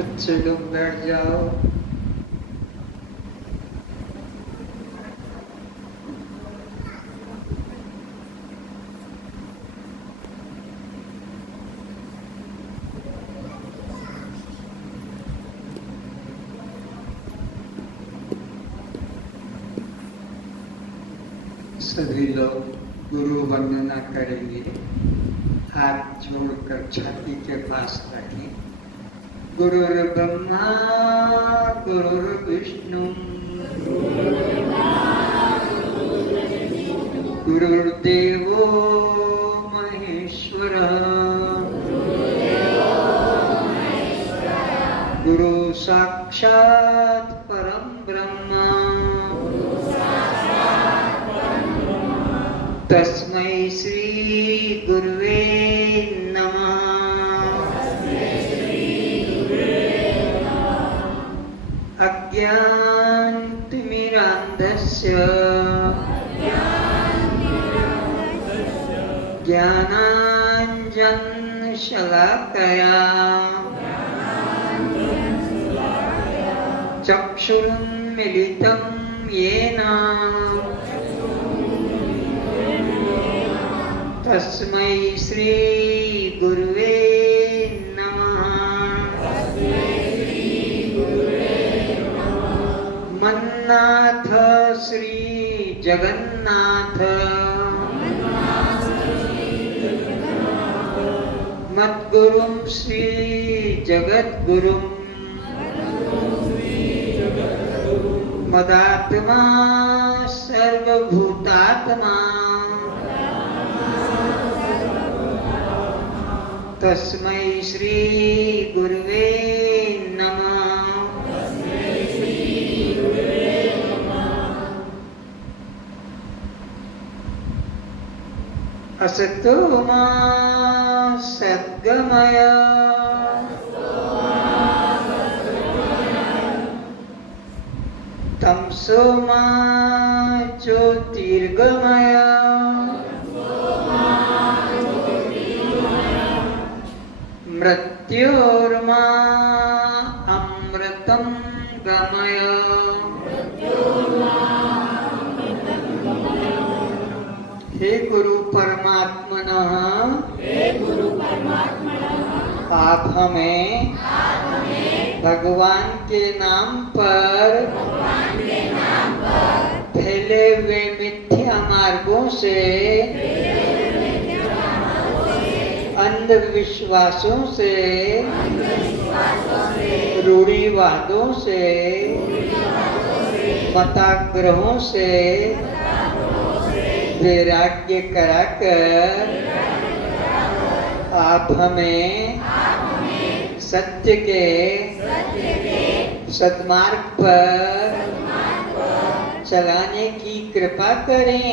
अच्छे लोग बैठ जाओ। सभी लोग गुरु वंदना करेंगे। हाथ जोड़कर छाती के पास रखें। गुरुर्ब्रह्मा गुरुर्विष्णु गुरुर्देवो महेश्वरः गुरु साक्षात् परम ब्रह्म तस्मै श्री गुरुवे नमः। अज्ञानतिमिरान्धस्य ज्ञानाञ्जनशलाकया चक्षुरुन्मीलितं येन तस्मै श्री गुरुवे नमः। मन्नाथ श्री जगन्नाथ मद्गुरुं श्री जगद्गुरुं मदात्मा सर्वभूतात्मा तस्मै श्री गुरुवे नमः। असतो मा सद्गमय तमसो मा ज्योतिर्गमय मृत्योर्मा अमृतं गमय। हे गुरु परमात्मनः आप हमें भगवान के नाम पर फैले हुए मिथ्या मार्गों से अंधविश्वासों से रूढ़िवादों से मताग्रहों से वैराग्य कराकर आप हमें सत्य के सद्मार्ग पर चलाने की कृपा करें।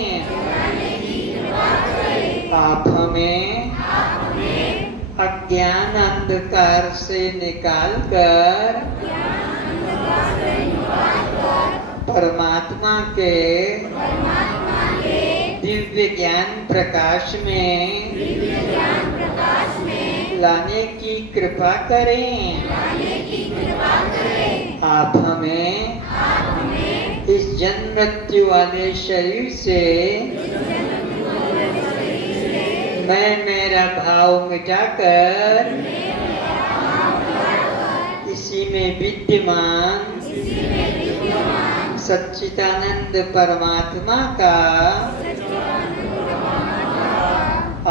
आप हमें अज्ञान अंधकार से निकालकर परमात्मा के दिव्य ज्ञान प्रकाश में लाने की कृपा करें। आप हमें इस जन्म मृत्यु वाले शरीर से मैं मेरा भाव मिटाकर इसी में विद्यमान सच्चिदानंद परमात्मा का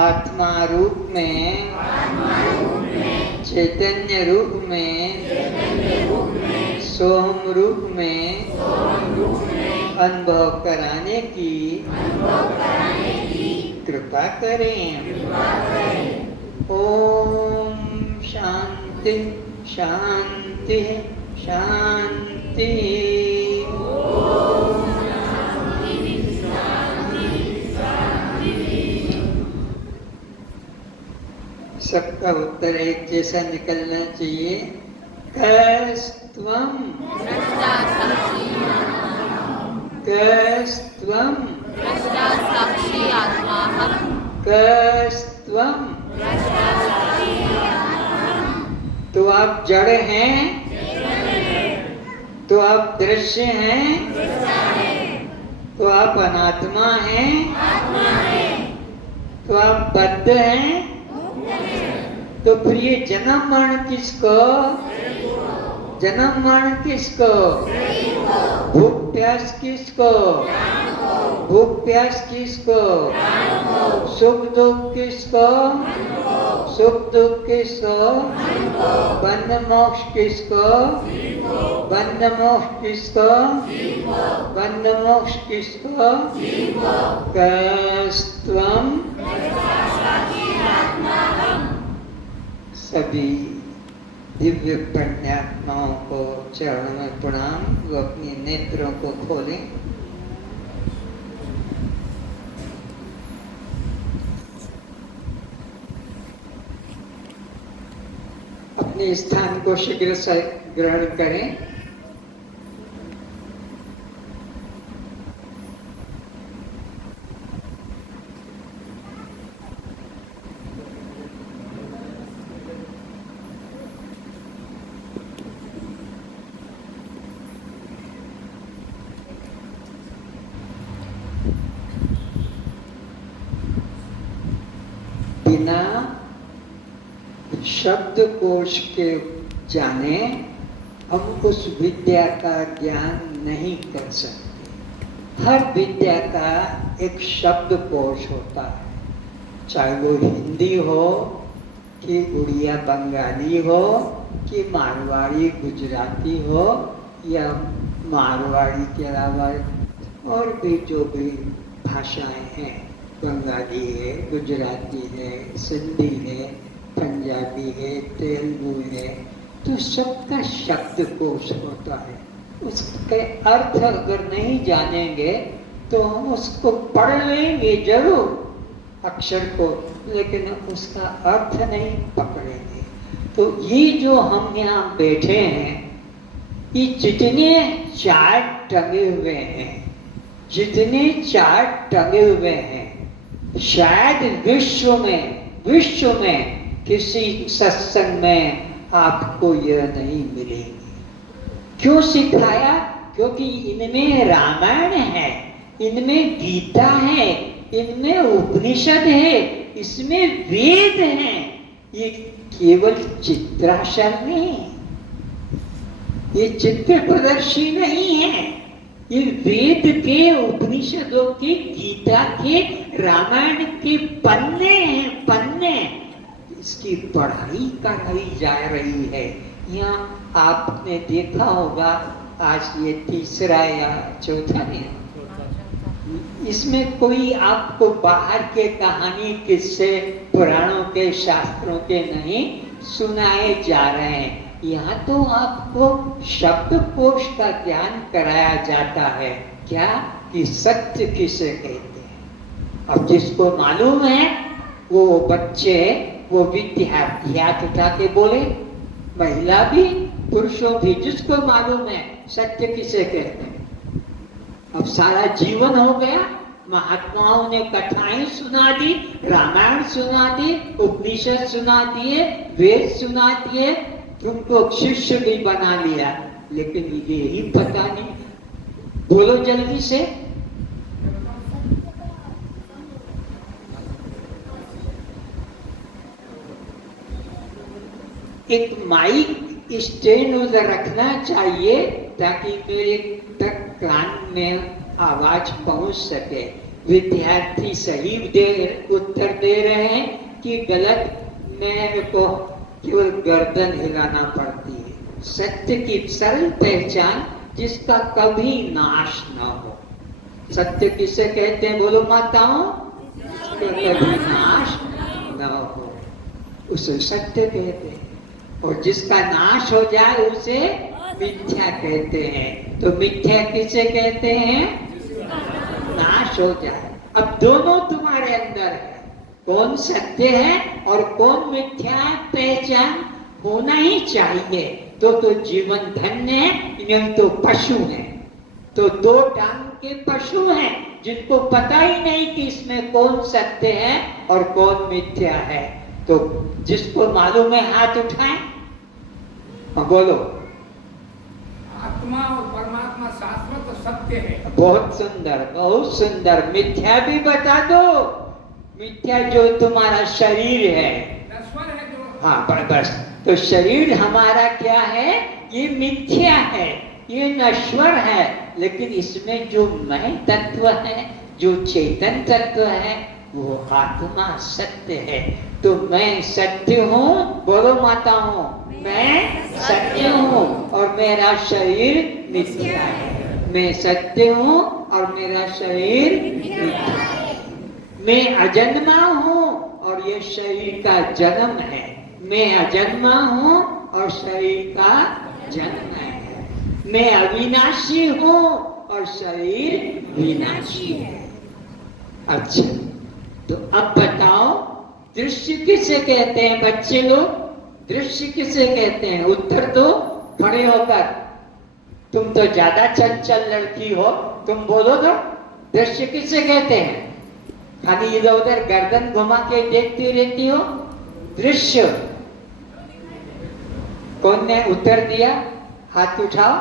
आत्मा रूप में चैतन्य रूप में सोहम रूप में अनुभव कराने की कृपा करें। ओम शांति शांति शांति। सबका उत्तर एक जैसा निकलना चाहिए। कस्त्वं कस्त्वं कस्त्वं तो आप जड़ हैं, तो आप दृश्य हैं, तो आप अनात्मा हैं, तो आप बद्ध हैं। तो फिर ये जन्म मरण किसको, जन्म मरण किसको, भूख प्यास किसको, भूख प्यास किसको, सुख दुख किसको, सुख दुख किसको, बंध मोक्ष किसको, बंध मोक्ष किसको, बंध मोक्ष किसको, कस्त्वम। सभी दिव्य पुण्यात्माओं को चरणों में प्रणाम। वो अपने नेत्रों को खोलें। अपने स्थान को शीघ्र से ग्रहण करें। बिना शब्दकोश के जाने हम उस विद्या का ज्ञान नहीं कर सकते। हर विद्या का एक शब्दकोश होता है, चाहे वो हिंदी हो कि उड़िया बंगाली हो कि मारवाड़ी गुजराती हो या मारवाड़ी के अलावा और भी जो भी भाषाएं हैं, बंगाली है, गुजराती है, सिंधी है, पंजाबी है, तेलुगु है, तो सबका शब्दकोश होता है। उसके अर्थ अगर नहीं जानेंगे तो हम उसको पढ़ लेंगे जरूर अक्षर को, लेकिन उसका अर्थ नहीं पकड़ेंगे। तो ये जो हम यहाँ बैठे हैं, ये जितने चार्ट टंगे हुए हैं, जितने चार्ट टंगे हुए हैं, शायद विश्व में किसी सत्संग में आपको यह नहीं मिलेगी। क्यों सिखाया? क्योंकि इनमें रामायण है, इनमें गीता है, इनमें उपनिषद है, इसमें वेद हैं। ये केवल चित्राशर नहीं, ये चित्र प्रदर्शी नहीं है, ये वेद के, उपनिषदों के, गीता के, रामायण के पन्ने हैं, पन्ने। इसकी पढ़ाई कराई जा रही है। यहाँ आपने देखा होगा, आज ये तीसरा या चौथा दिन, इसमें कोई आपको बाहर के कहानी किस्से पुराणों के शास्त्रों के नहीं सुनाए जा रहे हैं। यहाँ तो आपको शब्दकोश का ज्ञान कराया जाता है। क्या? कि सत्य किसे कहते हैं। अब जिसको मालूम है वो बच्चे, वो विद्यार्थी हाथ उठा के बोले, महिला भी पुरुषों भी, जिसको मालूम है सत्य किसे कहते हैं। अब सारा जीवन हो गया, महात्माओं ने कथाएं सुना दी, रामायण सुना दी, उपनिषद सुना दिए, वेद सुना दिए, तुमको शिष्य भी बना लिया, लेकिन यही पता नहीं। बोलो जल्दी से। एक माइक स्टैंड उधर रखना चाहिए ताकि मेरे तक कान में आवाज पहुंच सके। विद्यार्थी सही उत्तर दे रहे हैं कि गलत? मेरे को केवल गर्दन हिलाना पड़ती है। सत्य की सरल पहचान जिसका कभी नाश न हो। सत्य किसे कहते हैं? बोलो माताओं। कभी नाश न हो उसे सत्य कहते हैं, और जिसका नाश हो जाए उसे मिथ्या कहते हैं। तो मिथ्या किसे कहते हैं? नाश हो जाए। अब दोनों तुम्हारे अंदर है, कौन सत्य है और कौन मिथ्या है, पहचान होना ही चाहिए। तो जीवन धन्य है, नहीं तो पशु है। तो दो टांग के पशु हैं जिनको पता ही नहीं कि इसमें कौन सत्य है और कौन मिथ्या है। तो जिसको मालूम है हाथ उठाएं। हाँ, बोलो। आत्मा और परमात्मा शाश्वत सत्य है। बहुत सुंदर, बहुत सुंदर। मिथ्या भी बता दो। मिथ्या जो तुम्हारा शरीर है, नश्वर है जो। हाँ बस। तो शरीर हमारा क्या है? ये मिथ्या है, ये नश्वर है। लेकिन इसमें जो मैं तत्व है, जो चेतन तत्व है, वो आत्मा सत्य है। तो मैं सत्य हूँ, बोलो माता हूँ, मैं सत्य हूँ और मेरा शरीर मिथ्या है। मैं सत्य हूँ और मेरा शरीर मिथ्या है। मैं अजन्मा हूँ और ये शरीर का जन्म है। मैं अजन्मा हूँ और शरीर का जन्म है। मैं अविनाशी हूँ और शरीर विनाशी है। अच्छा, तो अब बताओ, दृश्य किसे कहते हैं बच्चे लोग? दृश्य किसे कहते हैं? उत्तर दो खड़े होकर। तुम तो ज्यादा चंचल लड़की हो, तुम बोलो तो। दृश्य किसे कहते हैं? खाली इधर उधर गर्दन घुमा के देखती रहती हो। दृश्य कौन ने उत्तर दिया? हाथ उठाओ।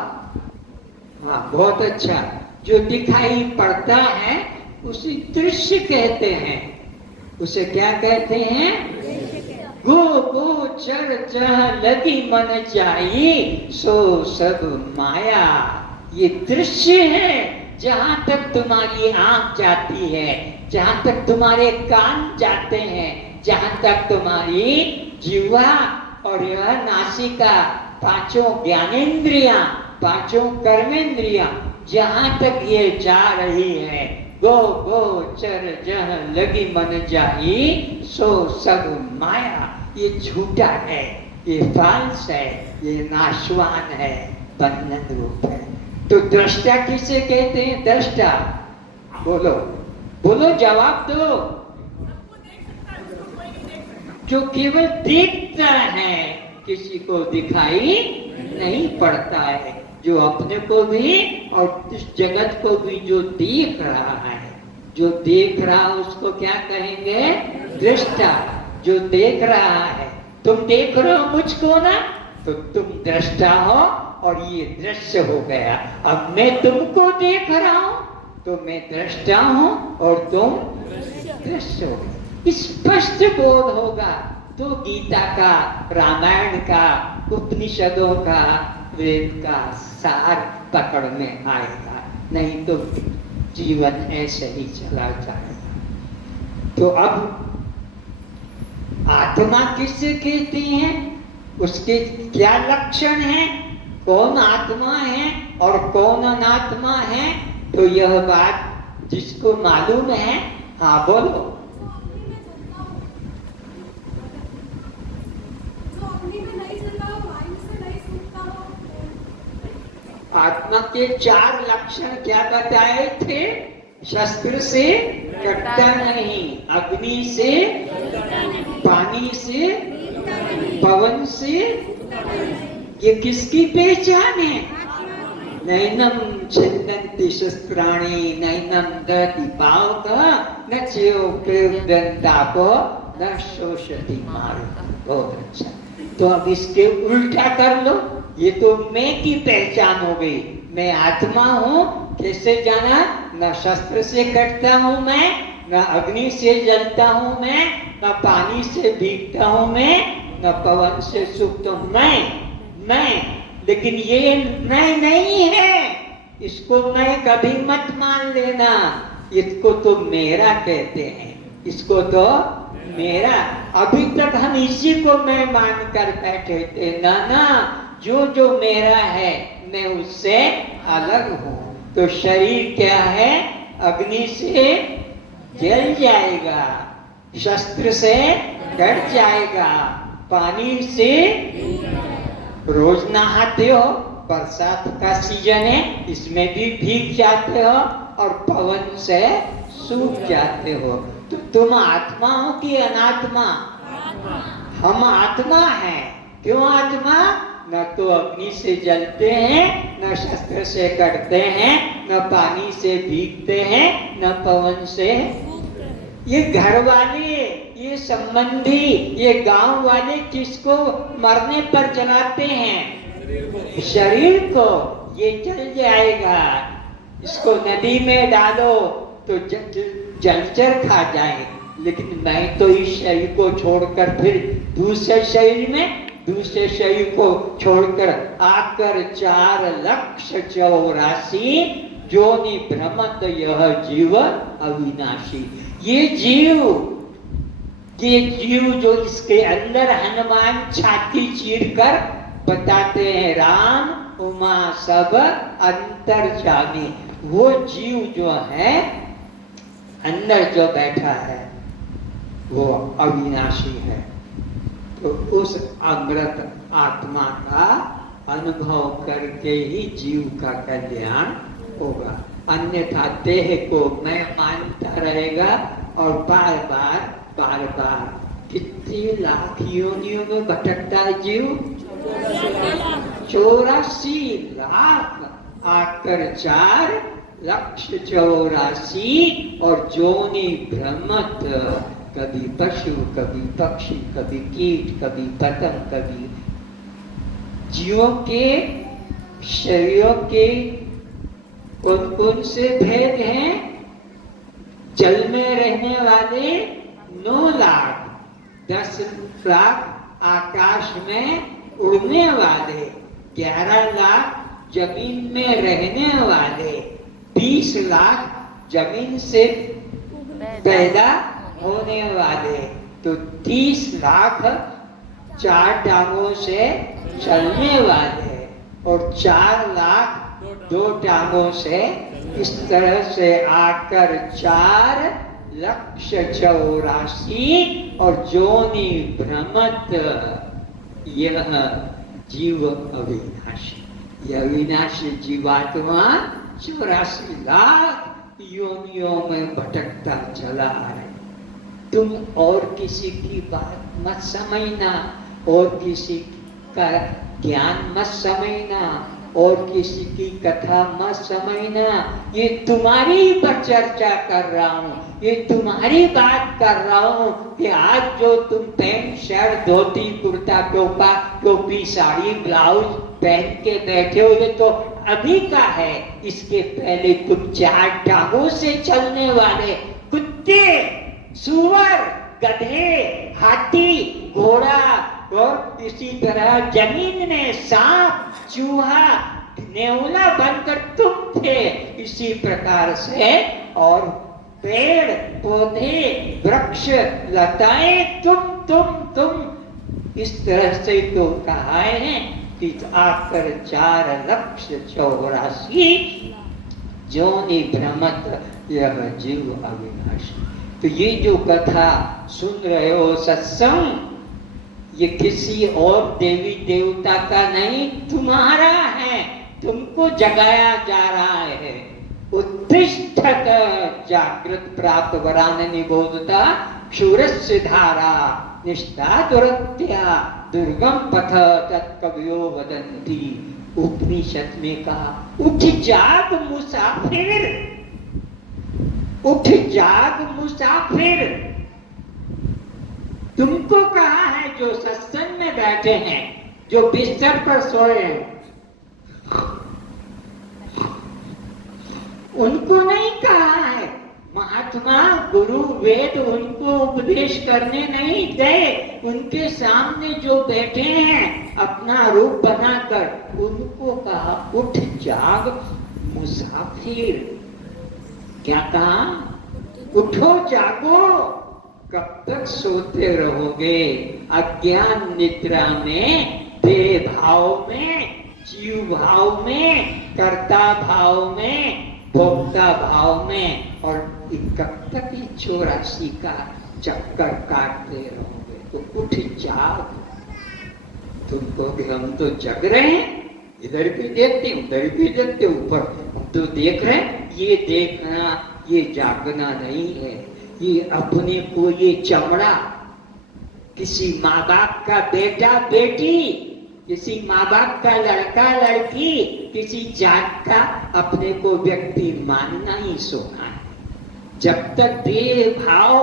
हाँ, बहुत अच्छा। जो दिखाई पड़ता है उसे दृश्य कहते हैं। उसे क्या कहते हैं? गो गोचर जहाँ लगी मन जाई सो सब माया। ये दृश्य है। जहां तक तुम्हारी आंख जाती है, जहां तक तुम्हारे कान जाते हैं, जहां तक तुम्हारी जीवा और यह नासिका, पांचों ज्ञानेंद्रियां, पांचों कर्मेंद्रियां, जहां तक ये जा रही है, गो गोचर जहाँ लगी मन जाई सो सब माया। ये झूठा है, ये फाल्स है, ये नाशवान है, बंधन रूप है। तो दृष्टा किसे कहते हैं? दृष्टा बोलो, बोलो, जवाब दो। जो केवल देखता है, किसी को दिखाई नहीं पड़ता है। जो अपने को भी और इस जगत को भी जो देख रहा है, जो देख रहा उसको क्या कहेंगे? दृष्टा। जो देख रहा है, तुम देख रहे हो मुझको ना, तो तुम दृष्टा हो और ये दृश्य हो गया। अब मैं तुमको देख रहा हूं तो मैं दृष्टा हूं और तुम दृश्य हो। स्पष्ट बोध होगा तो गीता का, रामायण का, उपनिषदों का, वेद का सार पकड़ में आएगा। नहीं तो जीवन ऐसे ही चला जाएगा। तो अब आत्मा किसे कहते हैं? उसके क्या लक्षण हैं? कौन आत्मा है और कौन अनात्मा है? तो यह बात जिसको मालूम है, हाँ बोलो। आत्मा के 4 लक्षण क्या बताए थे? शस्त्र से कटता नहीं, अग्नि से, पानी से, पवन से। ये किसकी पहचान है? नैनम छिन्दन्ति शस्त्राणि नैनम दहति पावकः न चेयोपदन्तापो न शोषति मारुतः। बहुत अच्छा। तो अब इसके उल्टा कर लो। ये तो मैं की पहचान हो गई। मैं आत्मा हूँ, कैसे जाना? न शस्त्र से कटता हूँ मैं, न अग्नि से जलता हूँ मैं, न पानी से भीगता हूँ मैं, न पवन से सूखता हूँ मैं। लेकिन ये मैं नहीं है, इसको मैं कभी मत मान लेना। इसको तो मेरा कहते हैं, इसको तो मेरा। अभी तक हम इसी को मैं मान कर बैठे थे। ना, जो जो मेरा है मैं उससे अलग हूँ। तो शरीर क्या है? अग्नि से जल जाएगा, शस्त्र से कट जाएगा, पानी से रोज नहाते हो, बरसात का सीजन है इसमें भी भीग जाते हो, और पवन से सूख जाते हो। तो तुम आत्मा हो कि अनात्मा? हम आत्मा हैं। क्यों आत्मा? न तो अग्नि से जलते हैं, न शस्त्र से कटते हैं, न पानी से भीगते हैं, न पवन से। ये घर वाले, ये संबंधी, ये गांव वाले किसको मरने पर जलाते हैं? शरीर को ये जल जाएगा, इसको नदी में डालो तो जलचर खा जाए, लेकिन मैं तो इस शरीर को छोड़कर फिर दूसरे शरीर को छोड़कर आकर 4,84,000 योनि भ्रमत यह जीव अविनाशी। ये जीव जो इसके अंदर हनुमान छाती चीर कर बताते हैं राम उमा सब अंतर्जामी, वो जीव जो है अंदर जो बैठा है वो अविनाशी है। तो उस अमृत आत्मा का अनुभव करके ही जीव का कल्याण होगा, अन्यथा देह को मैं मानता रहेगा और बार बार कितनी लाख योनियों में भटकता है जीव, 84 लाख आकर 4,84,000 और जोनी भ्रमत, कभी पशु कभी पक्षी कभी कीट कभी पतंग, कभी जीवों के शरीरों के कौन से भेद हैं। जल में रहने वाले 9 लाख, 10 लाख आकाश में उड़ने वाले, 11 लाख जमीन में रहने वाले, 20 लाख जमीन से पैदा होने वाले, तो 30 लाख 4 टांगों से चलने वाले और 4 लाख 2 टांगों से, इस तरह से आकर 4,84,000 और जोनि भ्रमत यह जीव अविनाशी। यह अविनाशी जीवात्मा 84 लाख योनियों में भटकता चला है। तुम और किसी की बात मत समझना, और किसी का ज्ञान मत समझना, और किसी की कथा मत समझना, ये तुम्हारी पर चर्चा कर रहा हूँ, ये तुम्हारी बात कर रहा हूँ कि आज जो तुम पैंट शर्ट धोती कुर्ता टोपी साड़ी ब्लाउज पहन के बैठे हो, ये तो अभी का है। इसके पहले तुम 4 टांगों से चलने वाले कुत्ते, सुअर, गधे, हाथी, घोड़ा और इसी तरह जमीन में सांप, चूहा, नेवला बनकर तुम थे। इसी प्रकार से और पेड़ पौधे वृक्ष लताएं तुम इस तरह से तो कहा है कि आकर 4,84,000 जोनि भ्रमत यह जीव अविनाशी। तो ये जो कथा सुन रहे हो सत्संग, ये किसी और देवी देवता का नहीं, तुम्हारा है, तुमको जगाया जा रहा है। उत्तिष्ठत जागृत प्राप्त वरान निबोधता क्षुरस्य धारा निष्ठा दुरत्या दुर्गम पथ तत्कवियो वदन्ति। उपनिषद में कहा उठ जाग मुसाफिर, उठ जाग मुसाफिर। तुमको कहा है जो सत्संग में बैठे हैं, जो बिस्तर पर सोए हैं, उनको नहीं कहा है। महात्मा गुरु वेद उनको उपदेश करने नहीं गए, उनके सामने जो बैठे हैं अपना रूप बनाकर, उनको कहा उठ जाग मुसाफिर। क्या कहा? उठो जागो। कब तक सोते रहोगे? अज्ञान निद्रा में, देह भाव में, जीव भाव में, कर्ता भाव में, भोक्ता भाव में, और कब तक 84 का चक्कर काटते रहोगे? तो उठ जाग। तुमको भी हम तो जग रहे हैं, इधर भी देखते उधर भी देखते, ऊपर तो देख रहे हैं। ये देखना, ये जागना नहीं है। ये अपने को ये चमड़ा, किसी माँ बाप का बेटा बेटी, किसी माँ बाप का लड़का लड़की, किसी जात का अपने को व्यक्ति मानना ही सोना है। जब तक देह भाव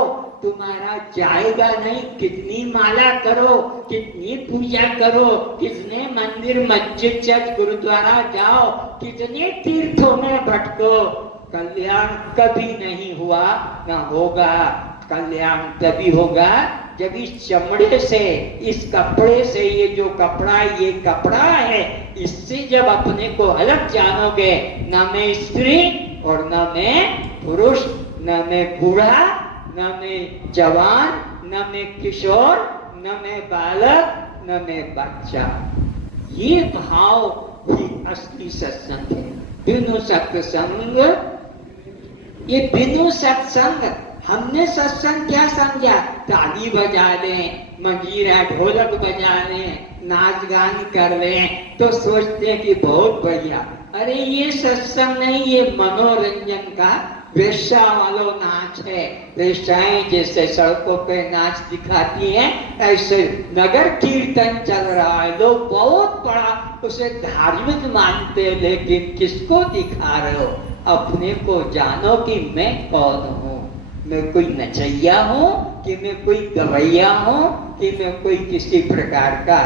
तुम्हारा जाएगा नहीं। कितनी माला करो, कितनी पूजा करो, कितने मंदिर मस्जिद चर्च गुरुद्वारा जाओ, कितने तीर्थों में भटको, कल्याण कभी नहीं हुआ, ना होगा। कल्याण तभी होगा जब इस चमड़े से, इस कपड़े से, ये जो कपड़ा, ये कपड़ा है, इससे जब अपने को अलग जानोगे, न मैं स्त्री और न मैं पुरुष, न मैं बूढ़ा, न मैं जवान, न मैं किशोर, न मैं बालक, न मैं बच्चा। ये भाव ही असली सत्संग है। बिनु सत्संग, ये बिनु सत्संग, हमने सत्संग क्या समझा? ताली बजा लें, मंजीरा ढोलक बजा लें, नाच गान कर लें, तो सोचते हैं कि बहुत बढ़िया। अरे ये सत्संग नहीं, ये मनोरंजन का वेश्या वालों नाच है। वेश्याएं जैसे सड़कों पे नाच दिखाती हैं, ऐसे नगर कीर्तन चल रहा है, लोग बहुत बड़ा उसे धार्मिक मानते हैं, लेकिन किसको दिखा रहे हो? अपने को जानो कि मैं कौन हूँ। मैं कोई नचैया हूँ कि मैं कोई गवैया हूँ कि मैं कोई किसी प्रकार का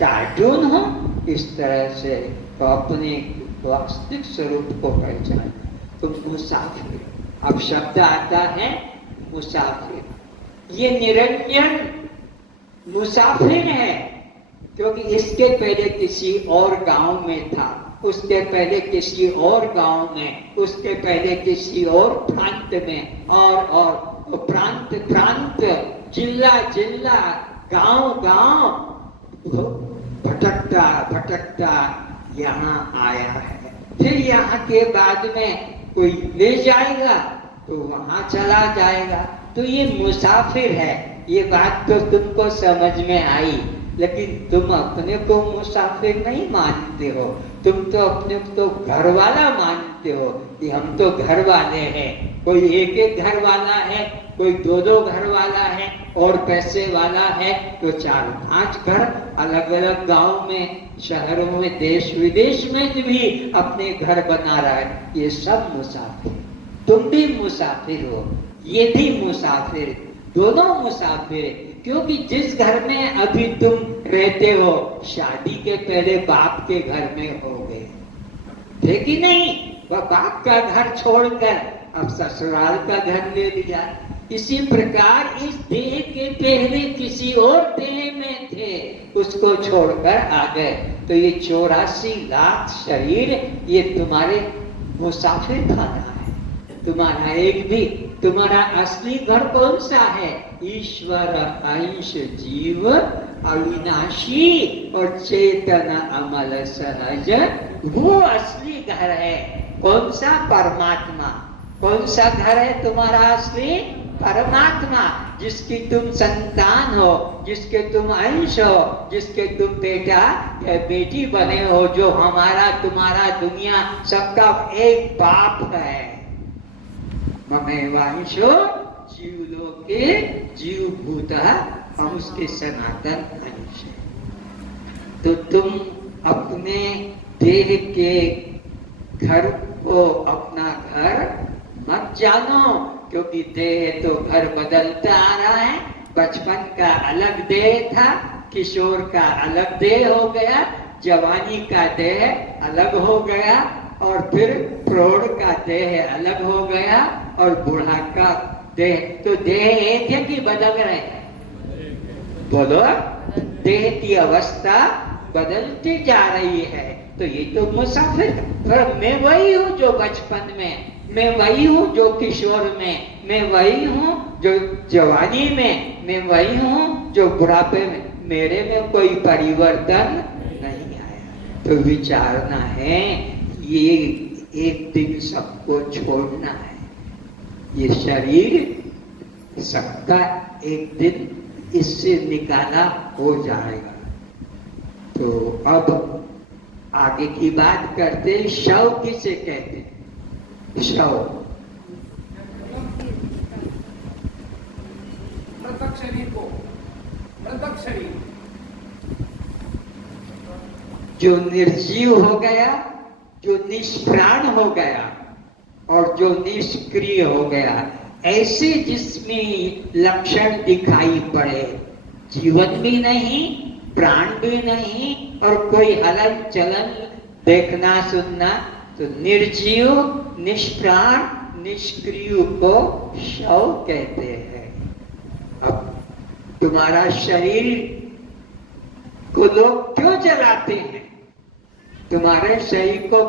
कार्टून हूँ? इस तरह से तो अपने वास्तविक स्वरूप को पहचान। तुम मुसाफिर, अब शब्द आता है मुसाफिर। ये निरंजन मुसाफिर है, क्योंकि इसके पहले किसी और गांव में था, उसके पहले किसी और गांव में, उसके पहले किसी और प्रांत में, और प्रांत प्रांत, जिला जिला, गांव गांव भटकता भटकता यहाँ आया है। फिर यहाँ के बाद में कोई ले जाएगा तो वहां चला जाएगा। तो ये मुसाफिर है। ये बात तो तुमको समझ में आई, लेकिन तुम अपने को मुसाफिर नहीं मानते हो। तुम तो अपने को तो घर वाला मानते हो कि हम तो घर वाले हैं। कोई एक एक घर वाला है, कोई दो दो घर वाला है, और पैसे वाला है तो 4-5 घर, अलग अलग गांव में, शहरों में, देश विदेश में भी अपने घर बना रहा है। ये सब मुसाफिर। तुम भी मुसाफिर हो, ये भी मुसाफिर, दोनों मुसाफिर। क्योंकि जिस घर में अभी तुम रहते हो, शादी के पहले बाप के घर में हो गए थे कि नहीं? वह बाप का घर छोड़कर अब ससुराल का घर ले लिया। इसी प्रकार इस देह के पहले किसी और देह में थे, उसको छोड़कर आ गए। तो ये 84 लाख शरीर, ये तुम्हारे मुसाफिर खाना है। तुम्हारा एक भी, तुम्हारा असली घर कौन सा है? ईश्वर अंश जीव अविनाशी और चेतन अमल सहज, वो असली घर है। कौन सा? परमात्मा। कौन सा घर है तुम्हारा असली? परमात्मा, जिसकी तुम संतान हो, जिसके तुम अंश हो, जिसके तुम बेटा या बेटी बने हो, जो हमारा तुम्हारा दुनिया सबका एक बाप है। ममेवांशो जीवलोके जीवभूतः, हम उसके सनातन अंश हैं। तो तुम अपने देह के घर को अपना घर मत जानो, क्योंकि देह तो घर बदलता आ रहा है। बचपन का अलग देह था, किशोर का अलग देह हो गया, जवानी का देह अलग हो गया, और फिर प्रौढ़ का देह अलग हो गया, और बूढ़ा का देह। तो देह एक है कि बदल रहे हैं? बोलो। देह की अवस्था बदलती जा रही है। तो ये तो मुसाफिर। पर मैं वही हूँ जो बचपन में, मैं वही हूँ जो किशोर में, मैं वही हूँ जो जवानी में, मैं वही हूँ जो बुढ़ापे में। मेरे में कोई परिवर्तन नहीं आया। तो विचारना है, ये एक दिन सबको छोड़ना है। ये शरीर सबका एक दिन इससे निकाला हो जाएगा। तो अब आगे की बात करते हैं। शव किसे कहते हैं? शव, मृतक शरीर को, मृतक शरीर जो निर्जीव हो गया, जो निष्प्राण हो गया, और जो निष्क्रिय हो गया। ऐसे जिसमें लक्षण दिखाई पड़े, जीवन भी नहीं, प्राण भी नहीं और कोई हलन चलन देखना सुनना, तो निर्जीव निष्प्राण निष्क्रिय को शव कहते हैं। अब तुम्हारा शरीर को लोग क्यों जलाते हैं? तुम्हारे शरीर को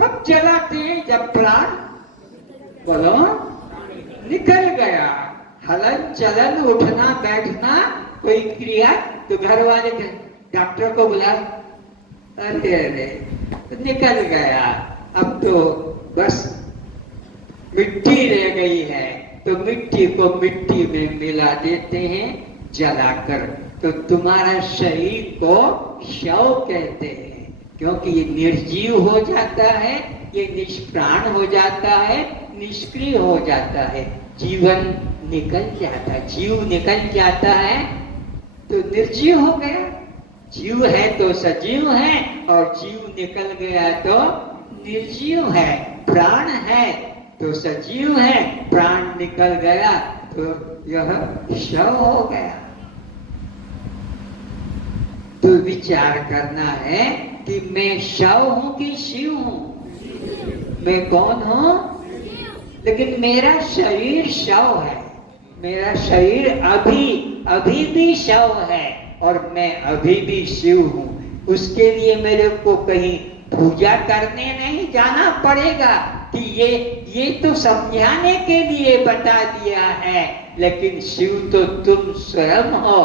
कब जलाते हैं? जब प्राण बोलो निकल गया। हलन चलन उठना बैठना कोई क्रिया, तो घर वाले डॉक्टर को बुला, अरे अरे निकल गया, अब तो बस मिट्टी रह गई है, तो मिट्टी को मिट्टी में मिला देते हैं जलाकर। तो तुम्हारा शरीर को शव कहते हैं, क्योंकि ये निर्जीव हो जाता है, ये निष्प्राण हो जाता है, निष्क्रिय हो जाता है, जीवन निकल जाता है, जीव निकल जाता है तो निर्जीव हो गया। जीव है तो सजीव है और जीव निकल गया तो निर्जीव है। प्राण है तो सजीव है, प्राण निकल गया तो यह शव हो गया। तो विचार करना है कि मैं शव हूं कि शिव हूं? मैं कौन हूं? लेकिन मेरा शरीर शव है, मेरा शरीर अभी भी शव है और मैं अभी भी शिव हूं। उसके लिए मेरे को कहीं पूजा करने नहीं जाना पड़ेगा कि ये तो समझाने के लिए बता दिया है, लेकिन शिव तो तुम स्वयं हो,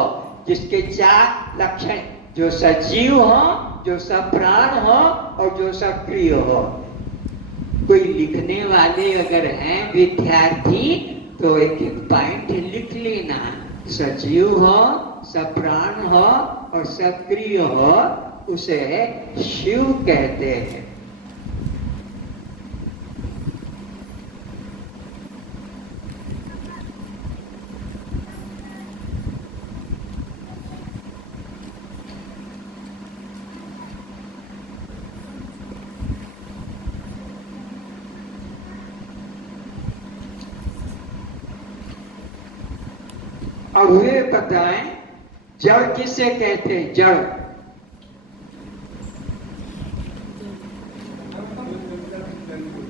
जिसके चार लक्षण, जो सजीव हो, जो सप्राण हो और जो सक्रिय हो। कोई लिखने वाले अगर हैं विद्यार्थी तो एक एक पॉइंट लिख लेना। सजीव हो, सप्राण हो और सक्रिय हो, उसे शिव कहते हैं। और वे बताएं जड़ किसे कहते हैं? जड़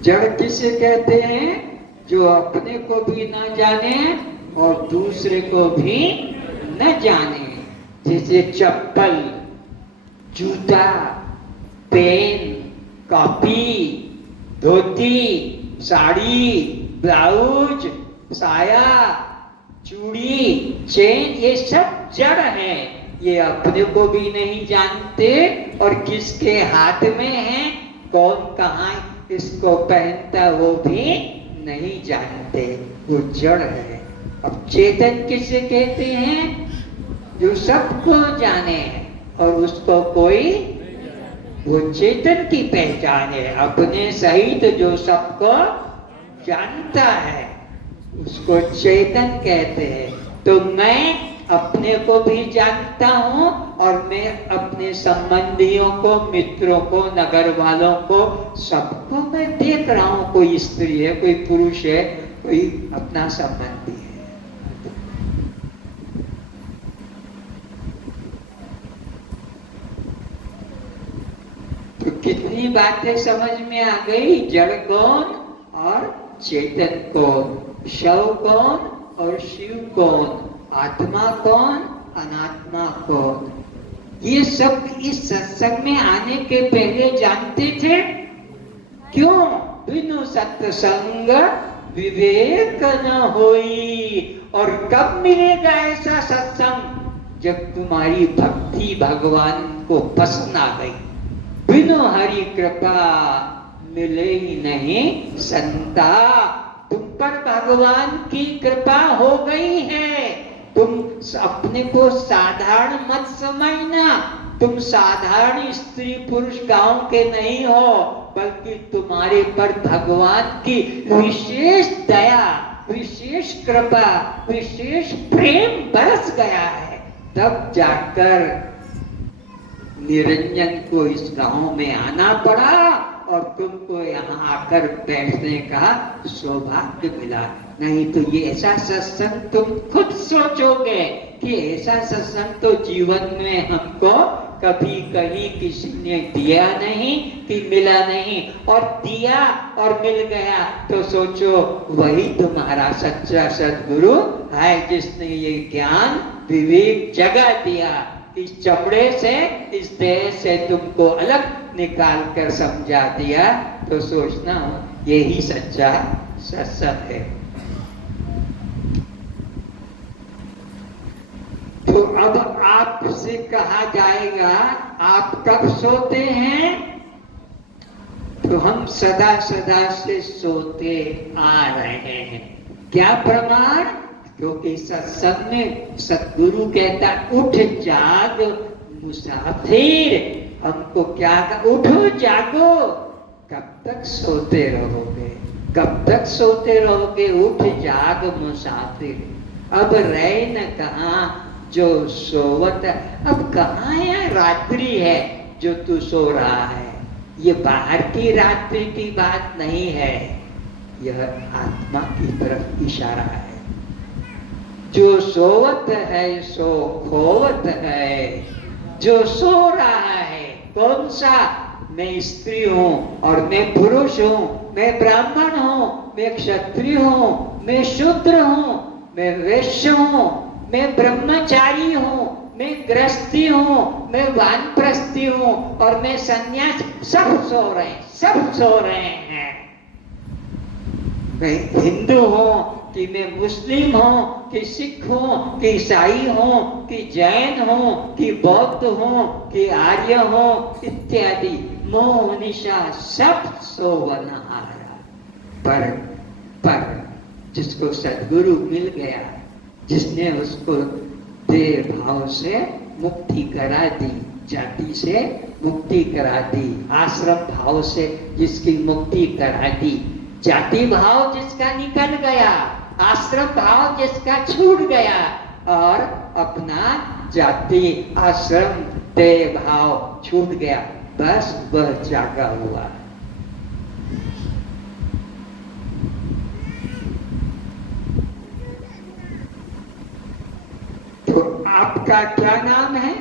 जड़ किसे कहते हैं? जो अपने को भी न जाने और दूसरे को भी न जाने। जैसे चप्पल, जूता, पेन, कॉपी, धोती, साड़ी, ब्लाउज, साया, चूड़ी, चेन, ये सब जड़ है। ये अपने को भी नहीं जानते और किसके हाथ में है, कौन कहाँ इसको पहनता वो भी नहीं जानते, वो जड़ है। अब चेतन किसे कहते हैं? जो सबको जाने और उसको कोई, वो चेतन की पहचान है। अपने सहित जो सबको जानता है उसको चेतन कहते हैं। तो मैं अपने को भी जानता हूं और मैं अपने संबंधियों को, मित्रों को, नगर वालों को, सबको मैं देख रहा हूं। कोई स्त्री है, कोई पुरुष है, कोई अपना संबंधी है। तो कितनी बातें समझ में आ गई? जड़ कौन और चेतन कौन, शव कौन और शिव कौन, आत्मा कौन, अनात्मा कौन। ये सब इस सत्संग में आने के पहले जानते थे? क्यों? बिनु सत्संग विवेक न होई। और कब मिलेगा ऐसा सत्संग? जब तुम्हारी भक्ति भगवान को पसंद आ गई। बिनु हरि कृपा मिले ही नहीं संता। तुम पर भगवान की कृपा हो गई है। तुम अपने को साधारण मत समझना। तुम साधारण स्त्री पुरुष गांव के नहीं हो, बल्कि तुम्हारे पर भगवान की विशेष दया, विशेष कृपा, विशेष प्रेम बरस गया है। तब जाकर निरंजन को इस गांव में आना पड़ा और तुमको यहाँ आकर बैठने का सौभाग्य मिला। नहीं तो ये ऐसा सत्संग तुम खुद सोचोगे कि ऐसा सत्संग तो जीवन में हमको कभी कहीं किसी ने दिया नहीं कि मिला नहीं, और दिया और मिल गया तो सोचो वही तुम्हारा सच्चा सद्गुरु है जिसने ये ज्ञान विवेक जगा दिया। इस चमड़े से, इस देह से तुमको अलग निकाल कर समझा दिया, तो सोचना यही सच्चा सत्संग है। तो अब आपसे कहा जाएगा आप कब सोते हैं? तो हम सदा सदा से सोते आ रहे हैं। क्या प्रमाण? क्योंकि सत्संग में सद्गुरु कहता उठ जाग मुसाफिर। हमको क्या उठो जागो। कब तक सोते रहोगे? कब तक सोते रहोगे? उठ जाग मुसाफिर। अब रहे न कहाँ जो सोवत। अब कहाँ है रात्रि है जो तू सो रहा है? ये बाहर की रात्रि की बात नहीं है, यह आत्मा की तरफ इशारा है। जो सोवत है सो खोवत है। जो सो रहा है कौन सा? मैं स्त्री हूं और मैं पुरुष हूं, मैं ब्राह्मण हूं, मैं क्षत्रिय हूं, मैं शूद्र हूं, मैं वैश्य हूं, मैं ब्रह्मचारी हूं, मैं गृहस्थी हूं, मैं वानप्रस्थी हूं और मैं सन्यास। सब सो रहे हैं, सब सो रहे हैं। मैं हिंदू हूं कि मैं मुस्लिम हूं कि सिख हूं कि ईसाई हूं कि जैन हूं कि बौद्ध हूं कि आर्य हूं इत्यादि। मोह निशा सब सोवनहारा। पर जिसको सद्गुरु मिल गया, जिसने उसको देह भाव से मुक्ति करा दी, जाति से मुक्ति करा दी, आश्रम भाव से जिसकी मुक्ति करा दी, जाति भाव जिसका निकल गया, आश्रम भाव जिसका छूट गया और अपना जाति आश्रम देह भाव छूट गया, बस वह जागा हुआ। तो आपका क्या नाम है?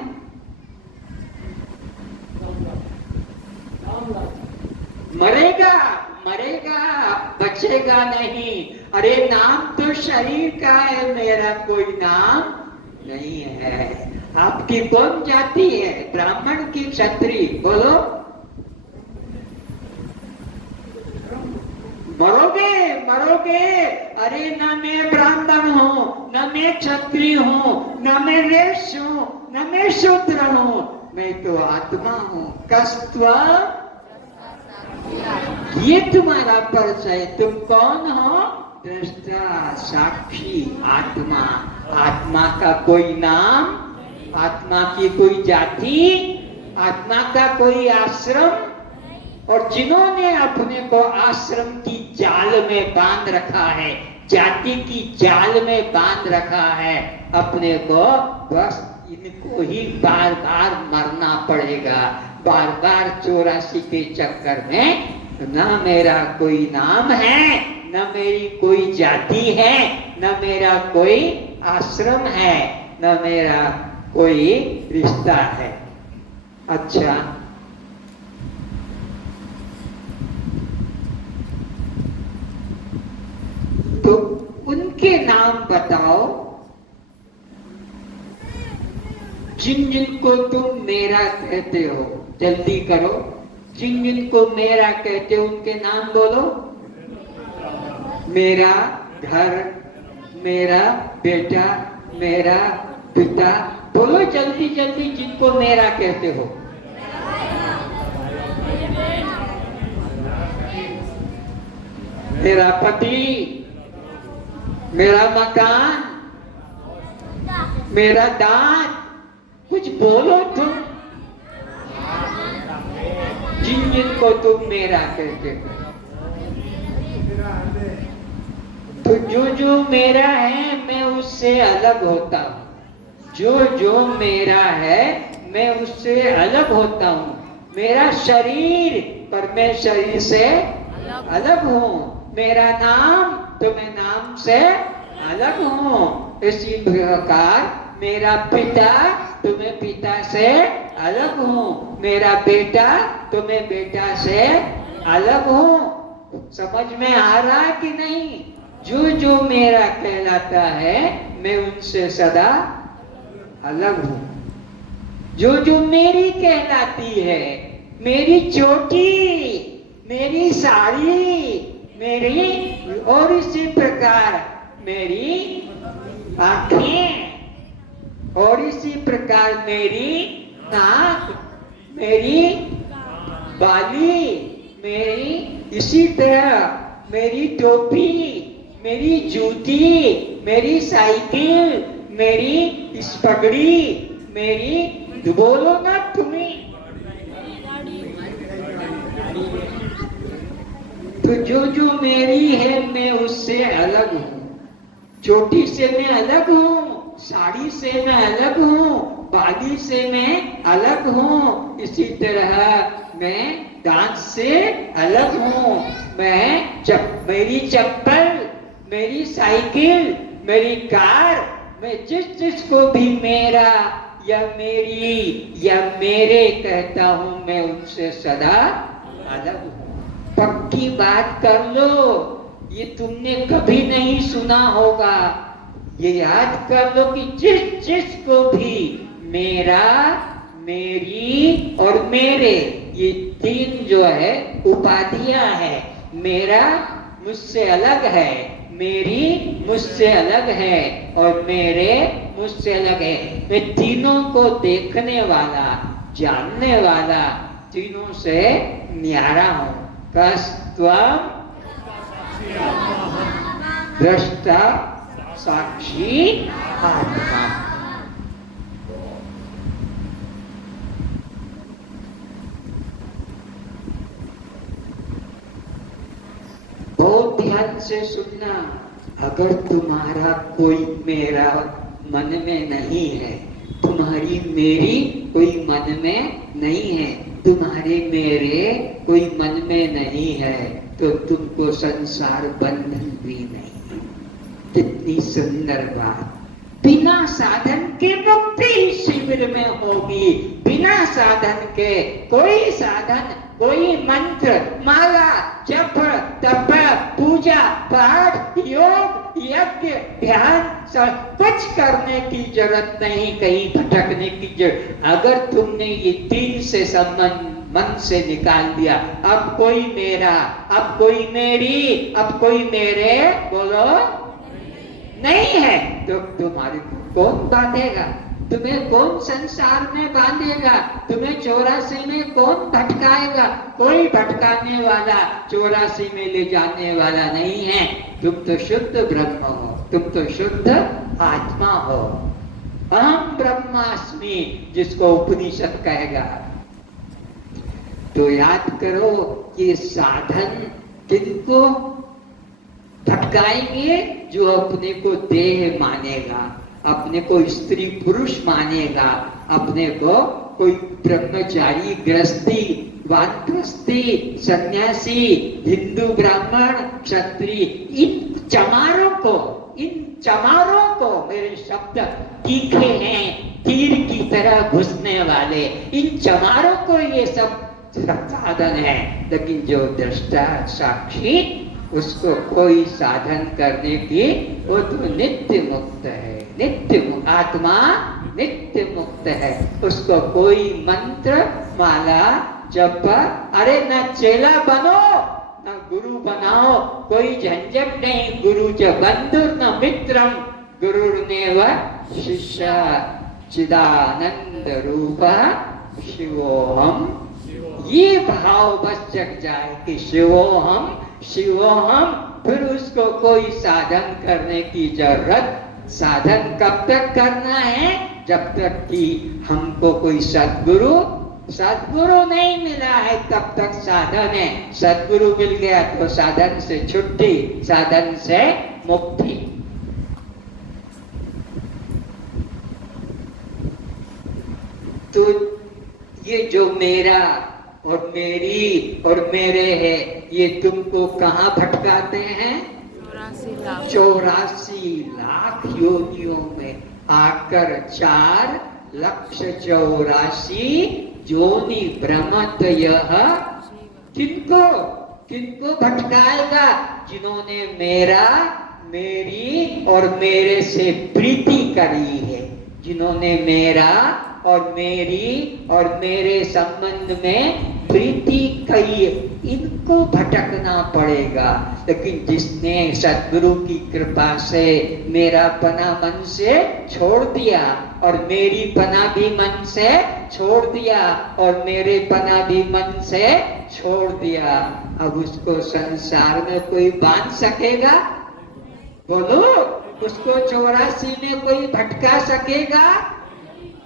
मरेगा, मरेगा, बचेगा नहीं। अरे नाम तो शरीर का है, मेरा कोई नाम नहीं है। आपकी कौन जाति है? ब्राह्मण की क्षत्रिय? बोलो। मरोगे, मरोगे। अरे न मैं ब्राह्मण हूं, न मैं क्षत्रिय हूं, न मैं वैश्य हूं, न मैं शूद्र हूं, मैं तो आत्मा हूं। कस्त्वा, ये तुम्हारा परिचय। तुम कौन हो? दृष्टा, साक्षी, आत्मा। आत्मा का कोई नाम, आत्मा की कोई जाति, आत्मा का कोई आश्रम। और जिन्होंने अपने को आश्रम की जाल में बांध रखा है, जाति की जाल में बांध रखा है अपने को, बस इनको ही बार बार मरना पड़ेगा। बार बार 84 के चक्कर में। न मेरा कोई नाम है, न मेरी कोई जाति है, न मेरा कोई आश्रम है, न मेरा कोई रिश्ता है। अच्छा, तो उनके नाम बताओ जिन जिनको तुम मेरा कहते हो। जल्दी करो। जिन जिनको मेरा कहते हो उनके नाम बोलो। मेरा घर, मेरा बेटा, मेरा पिता। बोलो जल्दी जल्दी जिनको मेरा कहते हो। मेरा पति, मेरा मकान, मेरा दांत। कुछ बोलो तुम जिन जिनको तुम मेरा कहते हो। तो जो जो मेरा है मैं उससे अलग होता हूं। जो जो मेरा है मैं उससे अलग होता हूं। मेरा शरीर, पर मैं शरीर से अलग हूं। मेरा नाम, तो मैं नाम से अलग हूँ। इसी प्रकार मेरा पिता तो मैं पिता से अलग हूँ, मेरा बेटा तो मैं बेटा से अलग हूँ। समझ में आ रहा है कि नहीं? जो जो मेरा कहलाता है मैं उनसे सदा अलग हूँ। जो जो मेरी कहलाती है, मेरी चोटी, मेरी साड़ी, मेरी और इसी प्रकार मेरी आंखें, और इसी प्रकार मेरी नाक, मेरी बाली, मेरी इसी तरह मेरी टोपी, मेरी जूती, मेरी साइकिल, मेरी इस पगड़ी, मेरी बोलो ना तुम्हें। तो जो जो मेरी है मैं उससे अलग हूँ। चोटी से मैं अलग हूँ, साड़ी से मैं अलग हूँ, बाली से मैं अलग हूँ, इसी तरह मैं दांत से अलग हूँ। मैं मेरी चप्पल, मेरी साइकिल, मेरी कार, मैं जिस जिस को भी मेरा या मेरी या मेरे कहता हूँ मैं उनसे सदा अलग हूँ। पक्की बात कर लो, ये तुमने कभी नहीं सुना होगा। ये याद कर लो कि जिस जिस को भी मेरा, मेरी और मेरे, ये तीन जो है उपाधियां है। मेरा मुझसे अलग है, मेरी मुझसे अलग है और मेरे मुझसे अलग है। मैं तीनों को देखने वाला, जानने वाला, तीनों से न्यारा हूँ। कस्त्वम दृष्टा साक्षी आत्मा। बहुत ध्यान से सुनना। अगर तुम्हारा कोई मेरा मन में नहीं है, तुम्हारी मेरी कोई मन में नहीं है, तुम्हारे मेरे कोई मन में नहीं है, तो तुमको संसार बंधन भी नहीं। कितनी सुंदर बात। बिना साधन के मुक्ति शिविर में होगी। बिना साधन के कोई साधन, कोई मंत्र, माला, जप, तप, पूजा, पाठ, योग, यज्ञ, ध्यान सब कुछ करने की जरूरत नहीं, कहीं भटकने की जरूरत। अगर तुमने ये तीन से संबंध मन से निकाल दिया, अब कोई मेरा, अब कोई मेरी, अब कोई मेरे, बोलो नहीं है, तो तुम्हारे को कौन बांधेगा? तुम्हें कौन संसार में बांधेगा? तुम्हें 84 में कौन भटकाएगा? कोई भटकाने वाला 84 में ले जाने वाला नहीं है। तुम तो शुद्ध ब्रह्म हो, तुम तो शुद्ध आत्मा हो। अहम ब्रह्मास्मि जिसको उपनिषद कहेगा। तो याद करो कि साधन किनको भटकाएंगे? जो अपने को देह मानेगा, अपने को स्त्री पुरुष मानेगा, अपने को कोई ब्रह्मचारी, गृहस्थी, वानप्रस्थी, सन्यासी, हिंदू, ब्राह्मण, क्षत्रिय, इन चमारों को मेरे शब्द तीखे हैं, तीर की तरह घुसने वाले, इन चमारों को ये सब साधन है। लेकिन जो दृष्टा साक्षी, उसको कोई साधन करने की, वो तो नित्य मुक्त है। नित्य मुक्त आत्मा नित्य मुक्त है। उसको कोई मंत्र, माला, जप, अरे न चेला बनो न गुरु बनाओ, कोई झंझट नहीं। गुरु च बंधु न मित्रम, गुरुर्नेव शिष्य, चिदानंद रूप शिवोहम। ये भाव बस जग जाए कि शिवोहम शिवोहम, फिर उसको कोई साधन करने की जरूरत। साधन कब तक करना है? जब तक कि हमको कोई सद्गुरु नहीं मिला है, तब तक साधन है। सद्गुरु मिल गया तो साधन से छुट्टी, साधन से मुक्ति। तो ये जो मेरा और मेरी और मेरे है, ये तुमको कहाँ भटकाते हैं? 84 लाख योनियों में आकर 4,84,00,000 योनि भ्रमत यह किनको किनको भटकाएगा? जिन्होंने मेरा, मेरी और मेरे से प्रीति करी है, जिन्होंने मेरा और मेरी और मेरे संबंध में प्रीति कही, इनको भटकना पड़ेगा। लेकिन जिसने सद्गुरु की कृपा से मेरा पना मन से छोड़ दिया और मेरी पना भी मन से छोड़ दिया और मेरे पना भी मन से छोड़ दिया, अब उसको संसार में कोई बांध सकेगा? बोलो, उसको 84 में कोई भटका सकेगा?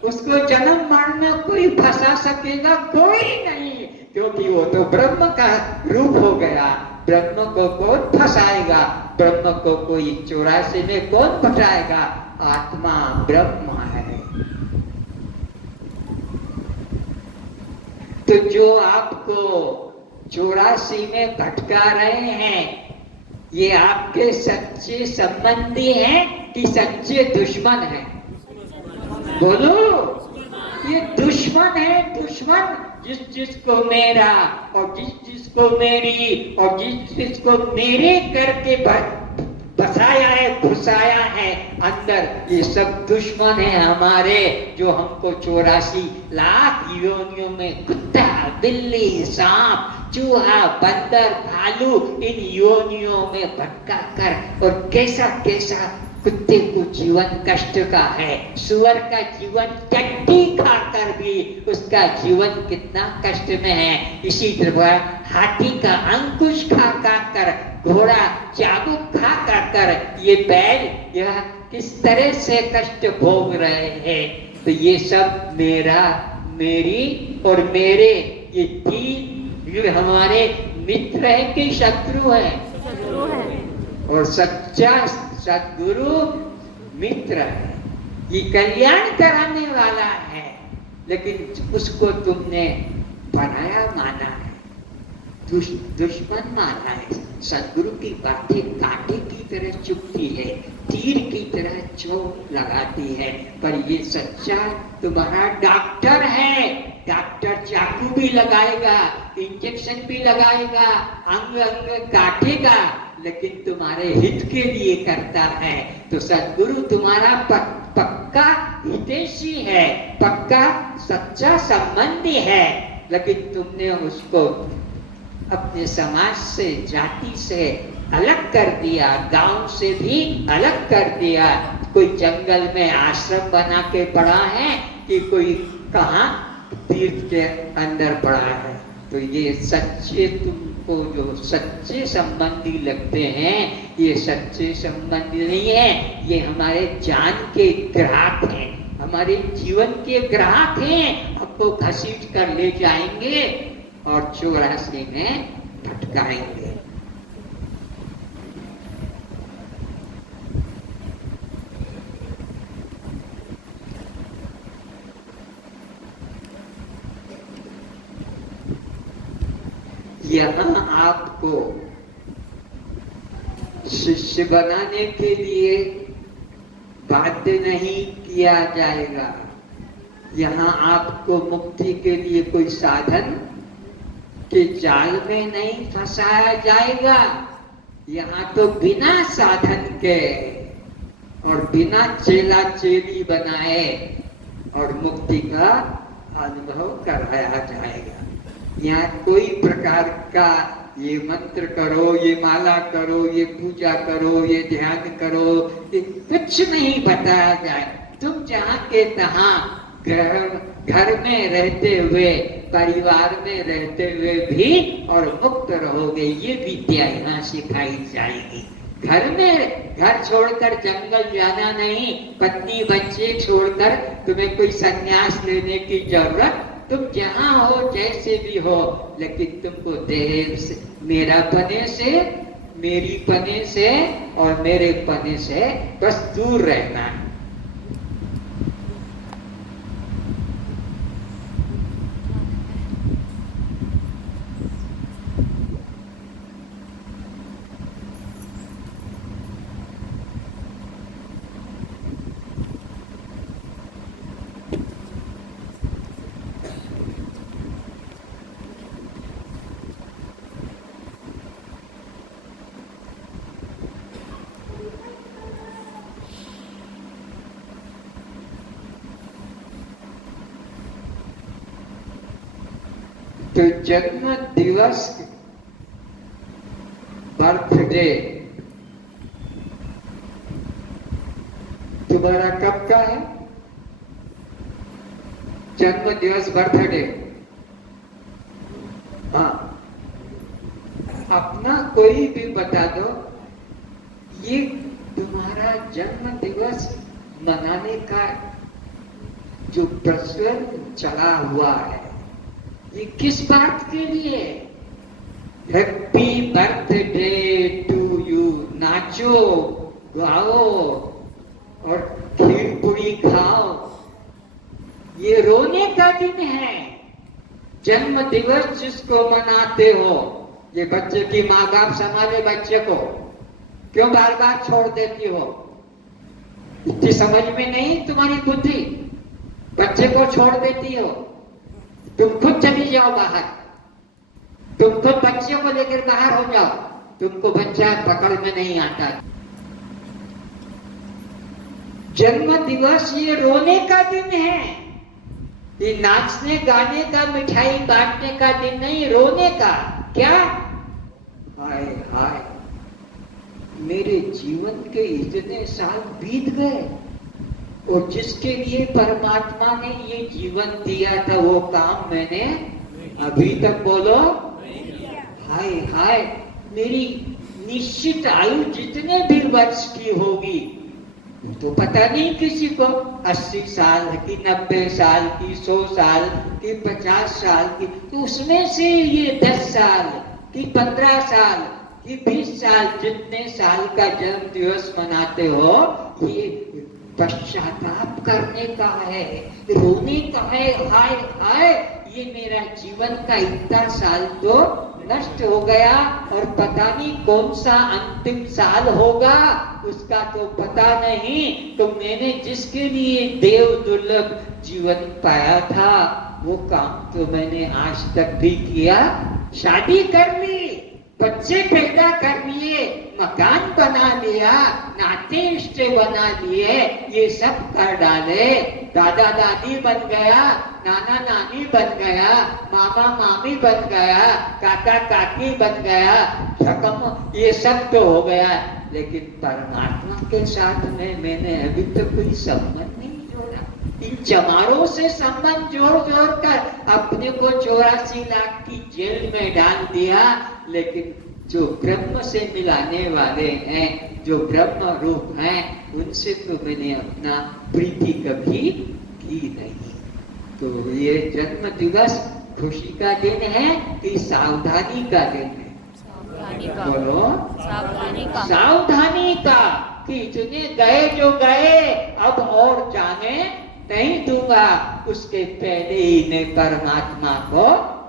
उसको जन्म मरण में कोई फंसा सकेगा? कोई नहीं, क्योंकि वो तो ब्रह्म का रूप हो गया। ब्रह्म को कौन फंसाएगा? ब्रह्म को कोई 84 में कौन फंसाएगा? आत्मा ब्रह्म है। तो जो आपको 84 में भटका रहे हैं, ये आपके सच्चे संबंधी हैं कि सच्चे दुश्मन हैं? बोलो, ये दुश्मन है। दुश्मन जिसको मेरा और जिसको मेरी और जिसको मेरे करके बसाया है, घुसाया है अंदर, ये सब दुश्मन है हमारे, जो हमको 84 लाख योनियों में कुत्ता, बिल्ली, सांप, चूहा, बंदर, भालू, इन योनियों में भटका कर, और कैसा कैसा कुत्ते को जीवन कष्ट का है, सुअर का जीवन चट्टी खाकर भी उसका जीवन कितना कष्ट में है। इसी तरह हाथी का अंकुश खा कर, घोड़ा चाबुक खा कर, ये बैल यह किस तरह से कष्ट भोग रहे हैं। तो ये सब मेरा, मेरी और मेरे, ये तीन हमारे मित्र है कि शत्रु है? और सच्चा सद्गुरु मित्र है, ये कल्याण कराने वाला है, लेकिन उसको तुमने बनाया, माना है, दुश्मन माना है। सद्गुरु की बातें कांटे की तरह चुभती है, तीर की तरह चोट लगाती है, पर ये सच्चा तुम्हारा डॉक्टर है। डॉक्टर चाकू भी लगाएगा, इंजेक्शन भी लगाएगा, अंग अंग काटेगा, लेकिन तुम्हारे हित के लिए करता है। तो सद्गुरु तुम्हारा पक्का हितैषी है, पक्का सच्चा संबंधी है, लेकिन तुमने उसको अपने समाज से, जाति से अलग कर दिया, गांव से भी अलग कर दिया। कोई जंगल में आश्रम बना के पड़ा है कि कोई कहाँ तीर्थ के अंदर पड़ा है। तो ये सच्चे, तुमको जो सच्चे संबंधी लगते हैं, ये सच्चे संबंधी नहीं है, ये हमारे जान के ग्राहक हैं, हमारे जीवन के ग्राहक हैं। आपको घसीट कर ले जाएंगे और 84 में भटकाएंगे। यहाँ आपको शिष्य बनाने के लिए बाध्य नहीं किया जाएगा। यहाँ आपको मुक्ति के लिए कोई साधन के जाल में नहीं फंसाया जाएगा। यहाँ तो बिना साधन के और बिना चेला चेली बनाए और मुक्ति का अनुभव कराया जाएगा। यहाँ कोई प्रकार का ये मंत्र करो, ये माला करो, ये पूजा करो, ये ध्यान करो, ये कुछ नहीं बताया जाए। तुम जहाँ के तहाँ घर में रहते हुए, परिवार में रहते हुए भी और मुक्त रहोगे, ये विद्या यहाँ सिखाई जाएगी। घर छोड़कर जंगल जाना नहीं, पत्नी बच्चे छोड़कर तुम्हें कोई संन्यास लेने की जरूरत, तुम जहाँ हो, जैसे भी हो, लेकिन तुमको देह से, मेरा पने से, मेरी पने से और मेरे पने से बस दूर रहना है। तो जन्म दिवस, बर्थडे तुम्हारा कब का है? जन्म दिवस, बर्थडे। हाँ, अपना कोई भी बता दो, ये तुम्हारा जन्म दिवस मनाने का जो प्रचलन चला हुआ है, ये किस बात के लिए? हैप्पी बर्थडे टू यू, नाचो गाओ और खीर पूरी खाओ। ये रोने का दिन है। जन्म दिवस जिसको मनाते हो, ये बच्चे की माँ बाप संभाले बच्चे को, क्यों बार बार छोड़ देती हो? इतनी समझ में नहीं तुम्हारी बुद्धि, बच्चे को छोड़ देती हो। तुम खुद चली जाओ बाहर, तुम खुद बच्चे को लेकर बाहर हो जाओ, तुमको बच्चा पकड़ में नहीं आता। जन्म दिवस ये रोने का दिन है, ये नाचने गाने का, मिठाई बांटने का दिन नहीं, रोने का। क्या? हाय हाय, मेरे जीवन के इतने साल बीत गए और जिसके लिए परमात्मा ने ये जीवन दिया था वो काम मैंने अभी तक, बोलो, हाय हाय, मेरी निश्चित आयु जितने भी वर्ष की होगी तो पता नहीं किसी को 80 साल की, 90 साल की, 100 साल की, 50 साल की, तो उसमें से ये 10 साल की, 15 साल कि 20 साल जितने साल का जन्म दिवस मनाते हो, ये पश्चाताप करने का है, रोने का है। हाय हाय, ये मेरा जीवन का इतना साल तो नष्ट हो गया और पता नहीं कौन सा अंतिम साल होगा, उसका तो पता नहीं। तो मैंने जिसके लिए देव दुर्लभ जीवन पाया था वो काम तो मैंने आज तक भी किया। शादी कर ली, बच्चे पैदा कर लिए, मकान बना लिया, नाते रिश्ते बना लिए, ये सब कर डाले, दादा दादी बन गया, नाना नानी बन गया, मामा मामी बन गया, काका काकी बन गया, धकम ये सब तो हो गया, लेकिन परमात्मा के साथ में मैंने अभी तक कोई संबंध नहीं जोड़ा। इन चमारों से संबंध जोड़ जोड़ कर अपने को 84 लाख की जेल में डाल दिया, लेकिन जो ब्रह्म से मिलाने वाले हैं, जो ब्रह्म रूप हैं, उनसे तो मैंने अपना प्रीति कभी की नहीं। तो ये जन्म दिवस खुशी का दिन है कि सावधानी का दिन है? बोलो, सावधानी का, कि इतने गए जो गए, अब और जाने नहीं दूंगा, उसके पहले ही मैं परमात्मा को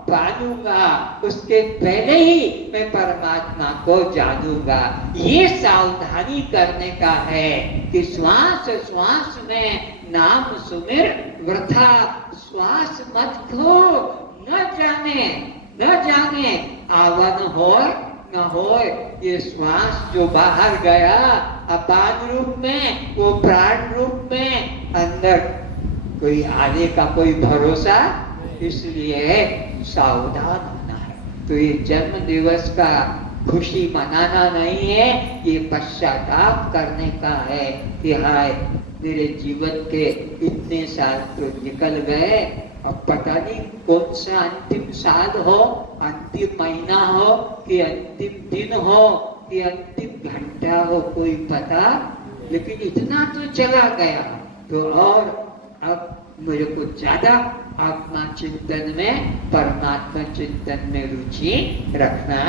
पालूंगा, उसके पहले ही मैं परमात्मा को जानूंगा। ये सावधानी करने का है कि श्वास श्वास में नाम सुमिर वृथा, श्वास मत खो, न जाने आवन हो न हो। ये श्वास जो बाहर गया अपान रूप में, वो प्राण रूप में, अंदर कोई आने का कोई भरोसा, इसलिए सावधान होना है। तो ये जन्म दिवस का खुशी मनाना नहीं है, ये पश्चाताप करने का है कि हाय मेरे जीवन के इतने साल तो निकल गए, अब पता नहीं कौन सा अंतिम साल हो, अंतिम महीना हो कि अंतिम दिन हो कि अंतिम घंटा हो, कोई पता, लेकिन इतना तो चला गया। तो और अब मेरे को ज्यादा आत्मा चिंतन में, परमात्मा चिंतन में रुचि रखना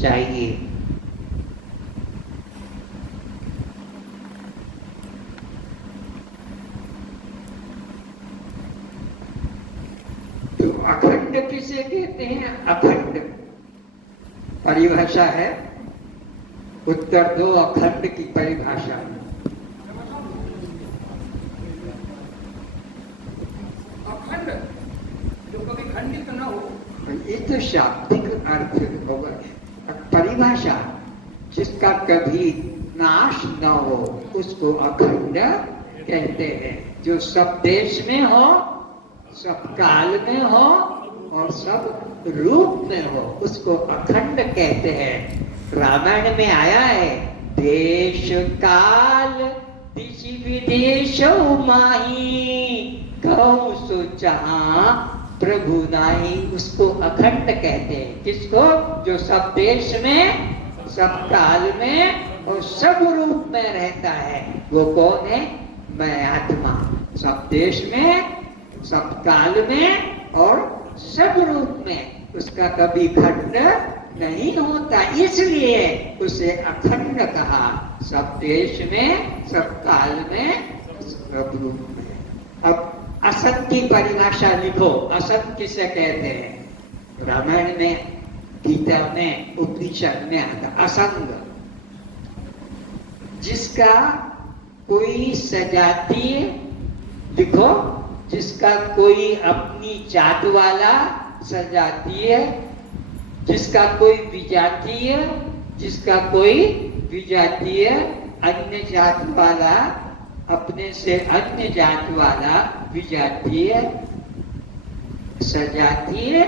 चाहिए। तो अखंड किसे कहते हैं? अखंड परिभाषा है, उत्तर दो अखंड की परिभाषा। अखंड जो कभी खंडित न हो, ये तो शाब्दिक अर्थ होगा। परिभाषा जिसका कभी नाश न हो उसको अखंड कहते हैं। जो सब देश में हो, सब काल में हो और सब रूप में हो उसको अखंड कहते हैं। रामायण में आया है, देश काल दिशि विदेश माही, कहूँ सो जहाँ प्रभु नाही, उसको अखंड कहते हैं। किसको? जो सब देश में, सब काल में और सब रूप में रहता है। वो कौन है? मैं आत्मा। सब देश में, सब काल में और सब रूप में, उसका कभी खंड नहीं होता, इसलिए उसे अखंड कहा। सब देश में, सब काल में, सब रूप में। अब असत की परिभाषा लिखो। असत किसे कहते हैं? रामायण में, गीता में, उपनिषद में आता असंग, जिसका कोई सजातीय, लिखो, जिसका कोई अपनी जात वाला सजातीय, जिसका कोई विजातीय, जिसका कोई विजातीय, अन्य जात वाला, अपने से अन्य जात वाला, विजातीय, सजातीय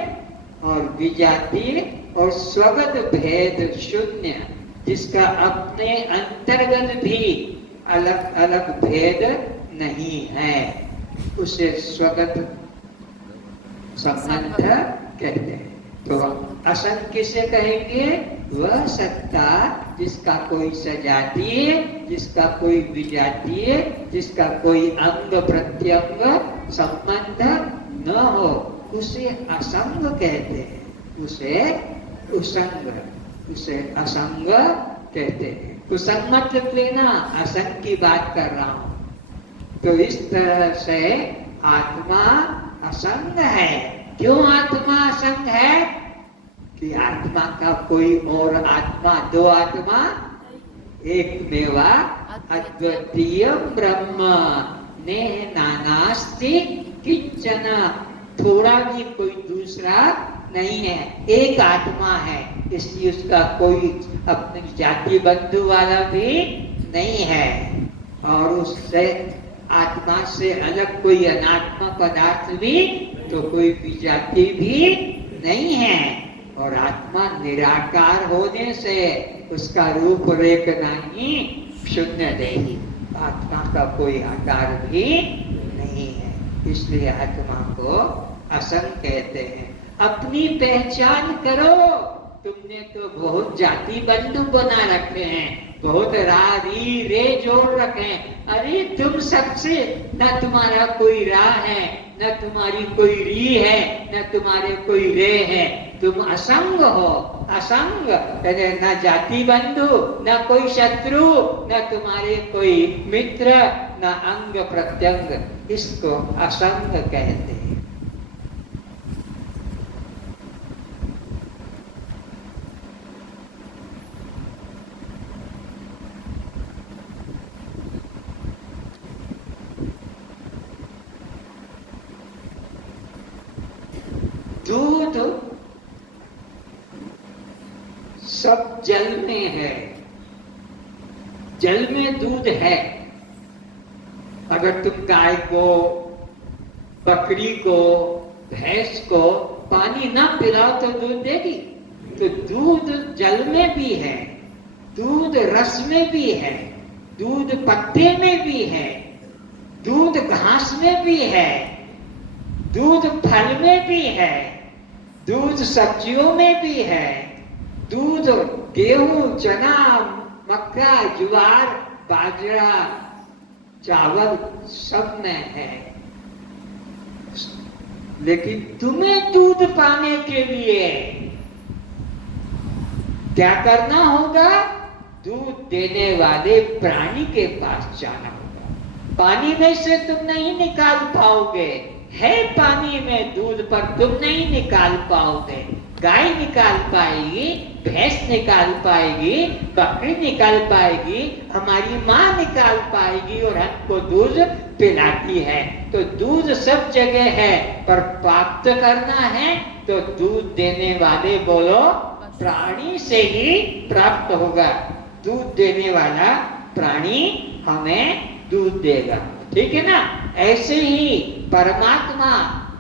और विजातीय और स्वगत भेद शून्य, जिसका अपने अंतर्गत भी अलग अलग भेद नहीं है, उसे स्वगत संबंध कहते हैं। तो असंग किसे कहेंगे? वह सत्ता जिसका कोई सजातीय, जिसका कोई विजातीय, जिसका कोई अंग प्रत्यंग संबंध न हो, उसे असंग कहते हैं। उसे उसंग, उसे असंग कहते हैं। कुसंग मत लिख लेना, असंग की बात कर रहा हूं। तो इस तरह से आत्मा असंग है। क्यों आत्मा असंग है? कि आत्मा का कोई और आत्मा, दो आत्मा, एक मेवा अद्वितीय ब्रह्म ने नानास्ति किंचन, थोड़ा भी कोई दूसरा नहीं है, एक आत्मा है। इसलिए उसका कोई अपनी जाति बंधु वाला भी नहीं है, और उससे आत्मा से अलग कोई अनात्मा पदार्थ भी, तो कोई विजाति भी नहीं है। और आत्मा निराकार होने से उसका रूप रेख नहीं, शून्य देही, आत्मा का कोई आकार भी नहीं है। इसलिए आत्मा को असंग कहते हैं। अपनी पहचान करो। तुमने तो बहुत जाति बंधु बना रखे हैं, बहुत रा री रे जोड़ रखे हैं। अरे तुम सबसे, न तुम्हारा कोई रा है, न तुम्हारी कोई री है, न तुम्हारे कोई रे है। तुम असंग हो। असंग न जाति बंधु, न कोई शत्रु, न तुम्हारे कोई मित्र, न अंग प्रत्यंग। इसको असंग कहते हैं। दूध सब जल में है, जल में दूध है। अगर तुम गाय को, बकरी को, भैंस को पानी ना पिलाओ तो दूध देगी? तो दूध जल में भी है, दूध रस में भी है, दूध पत्ते में भी है, दूध घास में भी है, दूध फल में भी है, दूध सब्जियों में भी है, दूध गेहूं, चना, मक्का, ज्वार, बाजरा, चावल सब में है। लेकिन तुम्हें दूध पाने के लिए क्या करना होगा? दूध देने वाले प्राणी के पास जाना होगा। पानी में से तुम नहीं निकाल पाओगे, है पानी में दूध, पर तुम नहीं निकाल पाओगे। गाय निकाल पाएगी, भैंस निकाल पाएगी, बकरी निकाल पाएगी, हमारी माँ निकाल पाएगी और हमको दूध पिलाती है। तो दूध सब जगह है, पर प्राप्त करना है तो दूध देने वाले बोलो प्राणी से ही प्राप्त होगा। दूध देने वाला प्राणी हमें दूध देगा। ठीक है ना? ऐसे ही परमात्मा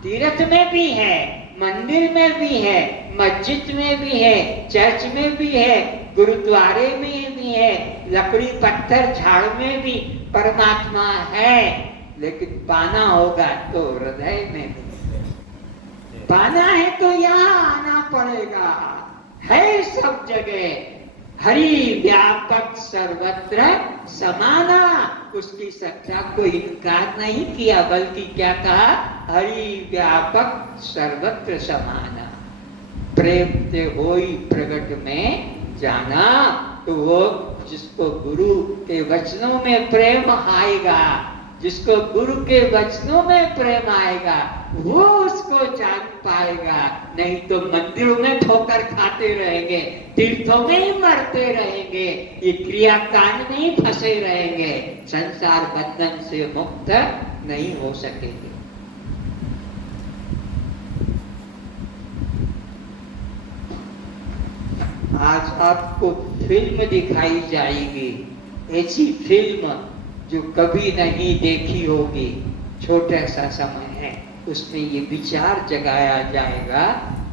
तीर्थ में भी है, मंदिर में भी है, मस्जिद में भी है, चर्च में भी है, गुरुद्वारे में भी है, लकड़ी पत्थर झाड़ में भी परमात्मा है। लेकिन पाना होगा तो हृदय में भी। पाना है तो यहाँ आना पड़ेगा। है सब जगह, हरि व्यापक सर्वत्र समाना। उसकी सत्ता को इनकार नहीं किया, बल्कि क्या कहा? हरि व्यापक सर्वत्र समाना। प्रेम से होई प्रगट में जाना। तो वो जिसको गुरु के वचनों में प्रेम आएगा, जिसको गुरु के वचनों में प्रेम आएगा, वो उसको जान पाएगा। नहीं तो मंदिरों में ठोकर खाते रहेंगे, तीर्थों में ही मरते रहेंगे, ये क्रियाकांड में ही फंसे रहेंगे, संसार बंधन से मुक्त नहीं हो सकेंगे। आज आपको फिल्म दिखाई जाएगी, ऐसी फिल्म जो कभी नहीं देखी होगी। छोटा सा समय है, उसमें ये विचार जगाया जाएगा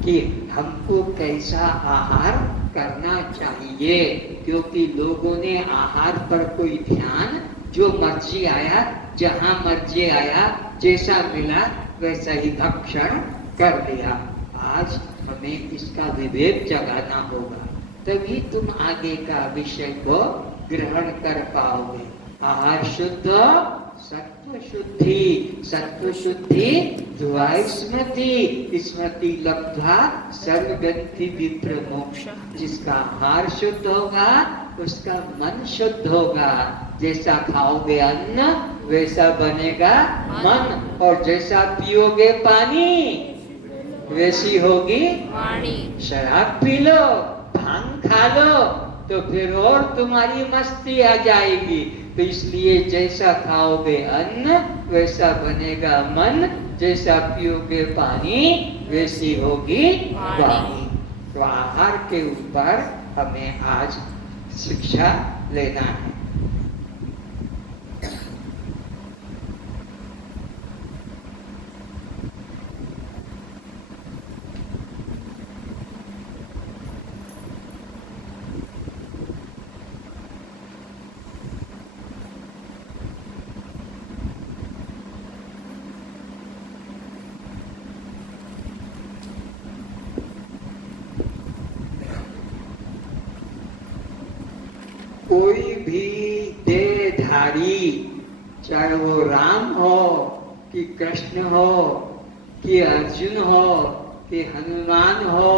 कि हमको कैसा आहार करना चाहिए, क्योंकि लोगों ने आहार पर कोई ध्यान, जो मर्जी आया, जहां मर्जी आया, जैसा मिला वैसा ही भक्षण कर लिया। आज हमें इसका विवेक जगाना होगा, तभी तुम आगे का विषय को ग्रहण कर पाओगे। आहार शुद्ध, सत्व शुद्धि, सत्व शुद्धि द्वा स्मृति, स्मृति लब्धा सर्वगति विप्र मोक्ष। जिसका आहार शुद्ध होगा उसका मन शुद्ध होगा। जैसा खाओगे अन्न वैसा बनेगा मन, और जैसा पियोगे पानी वैसी होगी वाणी। शराब पी लो, भांग खा लो, तो फिर और तुम्हारी मस्ती आ जाएगी। तो इसलिए जैसा खाओगे अन्न वैसा बनेगा मन, जैसा पियोगे पानी वैसी होगी वाणी। तो आहार के ऊपर हमें आज शिक्षा लेना है। कोई भी देहधारी, चाहे वो राम हो कि कृष्ण हो कि अर्जुन हो कि हनुमान हो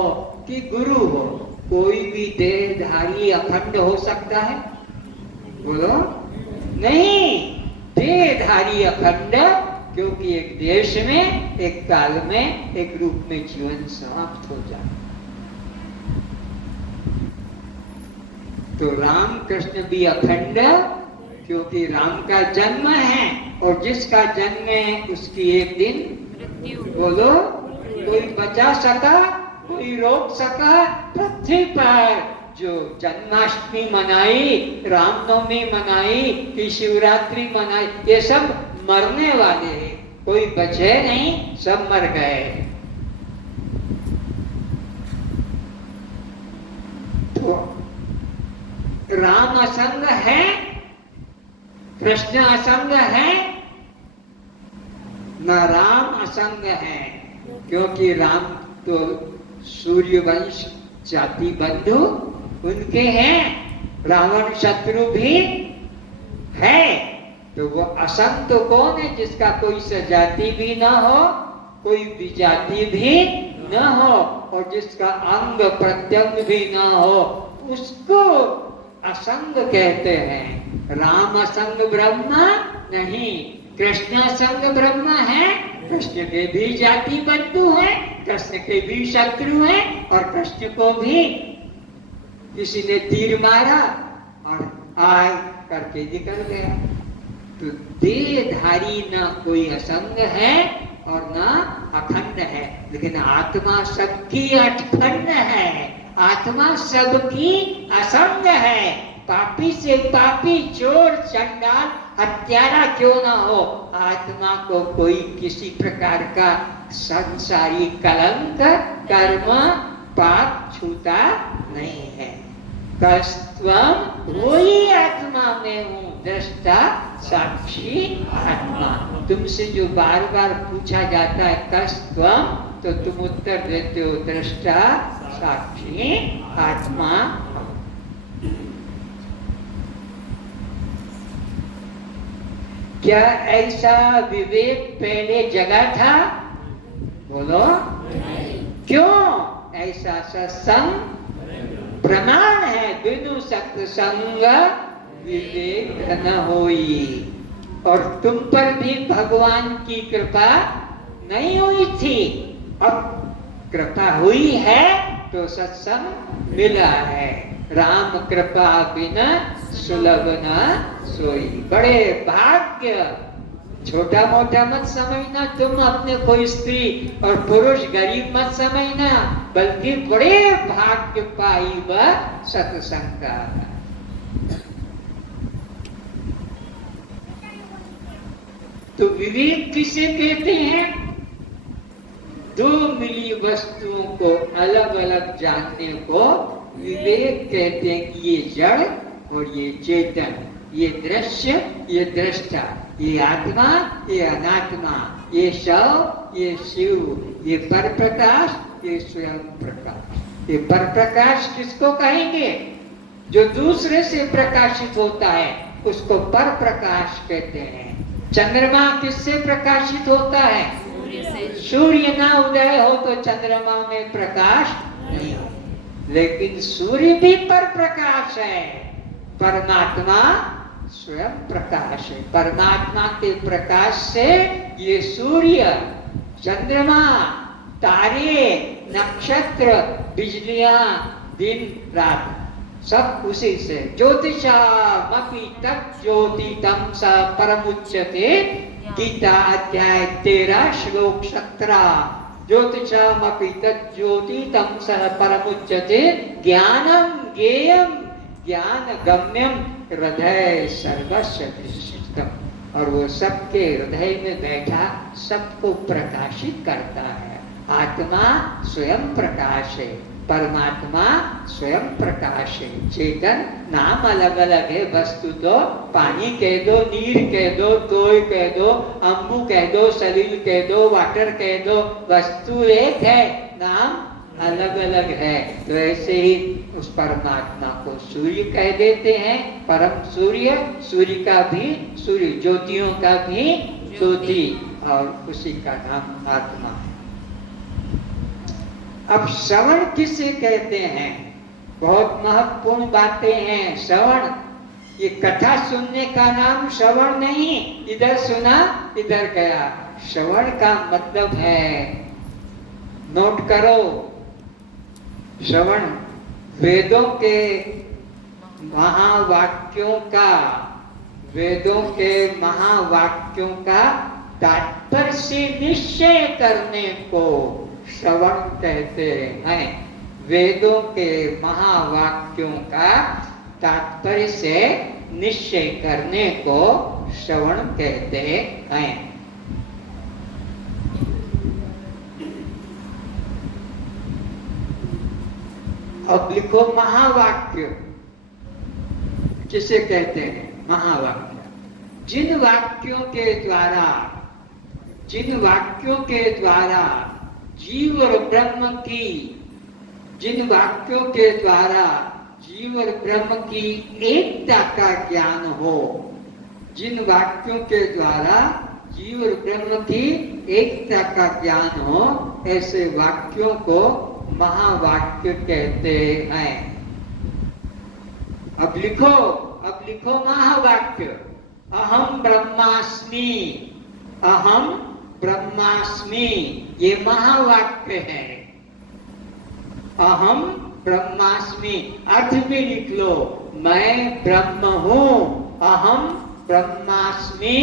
कि गुरु हो, कोई भी देहधारी अखंड हो सकता है? बोलो नहीं। देहधारी अखंड, क्योंकि एक देश में, एक काल में, एक रूप में जीवन समाप्त हो जाता। तो राम कृष्ण भी अखंड, क्योंकि राम का जन्म है, और जिसका जन्म है उसकी एक दिन मृत्यु। बोलो, कोई बचा सका, कोई रोक सका? पृथ्वी पर जो जन्माष्टमी मनाई, रामनवमी मनाई कि शिवरात्रि मनाई, ये सब मरने वाले हैं, कोई बचे नहीं, सब मर गए। तो राम असंग है, कृष्ण असंग है, न राम असंग है, क्योंकि राम तो सूर्यवंश जाति बंधु उनके हैं, रावण शत्रु भी है। तो वो असंग तो कौन है? जिसका कोई सजाति भी न हो, कोई विजाति भी न हो, और जिसका अंग प्रत्यंग भी न हो, उसको असंग कहते हैं। राम असंग ब्रह्म नहीं, कृष्ण असंग ब्रह्म है। कृष्ण के भी जाति बंधु हैं, कृष्ण के भी शत्रु हैं, और कृष्ण को भी किसी ने तीर मारा और आय करके निकल गया। तो देहधारी न कोई असंग है और न अखंड है, लेकिन आत्मा सबकी अखंड है, आत्मा सबकी असंग है। पापी से पापी, चोर चंडाल हत्यारा क्यों ना हो, आत्मा को कोई किसी प्रकार का संसारी कलंक, कर्म, पाप छूता नहीं है। कस्त्वम, वही आत्मा में हूँ, दृष्टा साक्षी आत्मा। तुमसे जो बार बार पूछा जाता है कस्त्वम, तो तुम उत्तर देते हो दृष्टा साक्षी आत्मा। क्या ऐसा विवेक पहले जगा था? बोलो। क्यों? ऐसा सत्संग प्रमाण है, बिनु सत्संग विवेक न होई। और तुम पर भी भगवान की कृपा नहीं हुई थी, अब कृपा हुई है तो सत्संग मिला है। राम कृपा बिना सुलभ न सोई। बड़े भाग्य, छोटा मोटा मत समझना तुम अपने कोई स्त्री और पुरुष गरीब मत समझना, बल्कि बड़े भाग्य पाई वह सत्संग का। तो विवेक किसे कहते हैं? दो मिली वस्तुओं को अलग अलग जानने को विवेक कहते हैं कि ये जड़ और ये चेतन, ये दृश्य, ये दृष्टा, ये आत्मा, ये अनात्मा, ये शव, ये शिव, ये पर प्रकाश, ये स्वयं प्रकाश। ये पर प्रकाश किसको कहेंगे? जो दूसरे से प्रकाशित होता है उसको पर प्रकाश कहते हैं। चंद्रमा किससे प्रकाशित होता है? सूर्य ना उदय हो तो चंद्रमा में प्रकाश नहीं हो, लेकिन सूर्य भी पर प्रकाश है। परमात्मा स्वयं प्रकाश है। परमात्मा के प्रकाश से ये सूर्य, चंद्रमा, तारे, नक्षत्र, बिजलियां, दिन रात सब उसी से। ज्योतिषामपि तत् ज्योतितम स परमुच्यते, गीता अध्याय 13 श्लोक 17। ज्योतिषामपि तत् ज्योतितम स परमुच्यते, ज्ञानम ज्ञेयम ज्ञान गम्यम हृदय सर्वस्य दृष्टितम। और वो सबके हृदय में बैठा सबको प्रकाशित करता है। आत्मा स्वयं प्रकाश है, परमात्मा स्वयं प्रकाश है। चेतन नाम अलग अलग है, वस्तु तो पानी कह दो, नीर कह दो, तोय कह दो, अम्बू कह दो, सलील कह दो, वाटर कह दो, वस्तु एक है, नाम अलग अलग है। तो ऐसे ही उस परमात्मा को सूर्य कह देते हैं, परम सूर्य, सूर्य का भी सूर्य, ज्योतियों का भी ज्योति, और उसी का नाम आत्मा है। अब श्रवण किसे कहते हैं? बहुत महत्वपूर्ण बातें हैं। श्रवण, ये कथा सुनने का नाम श्रवण नहीं, इधर सुना इधर गया। श्रवण का मतलब है, नोट करो, श्रवण वेदों के महावाक्यों का, वेदों के महावाक्यों का तात्पर्य से निश्चय करने को श्रवण कहते हैं। वेदों के महावाक्यों का तात्पर्य से निश्चय करने को श्रवण कहते हैं। अब लिखो महावाक्य किसे कहते हैं? महावाक्य जिन वाक्यों के द्वारा, जिन वाक्यों के द्वारा जीव और ब्रह्म की, जिन वाक्यों के द्वारा जीव और ब्रह्म की एकता का ज्ञान हो, जिन वाक्यों के द्वारा जीव और ब्रह्म की एकता का ज्ञान हो, ऐसे वाक्यों को महावाक्य कहते हैं। अब लिखो महावाक्य। अहम ब्रह्मास्मि, अहम ब्रह्मास्मि, ये महावाक्य है। अहम ब्रह्मास्मि, अर्थ भी लिख लो, मैं ब्रह्म हूं, अहम ब्रह्मास्मि।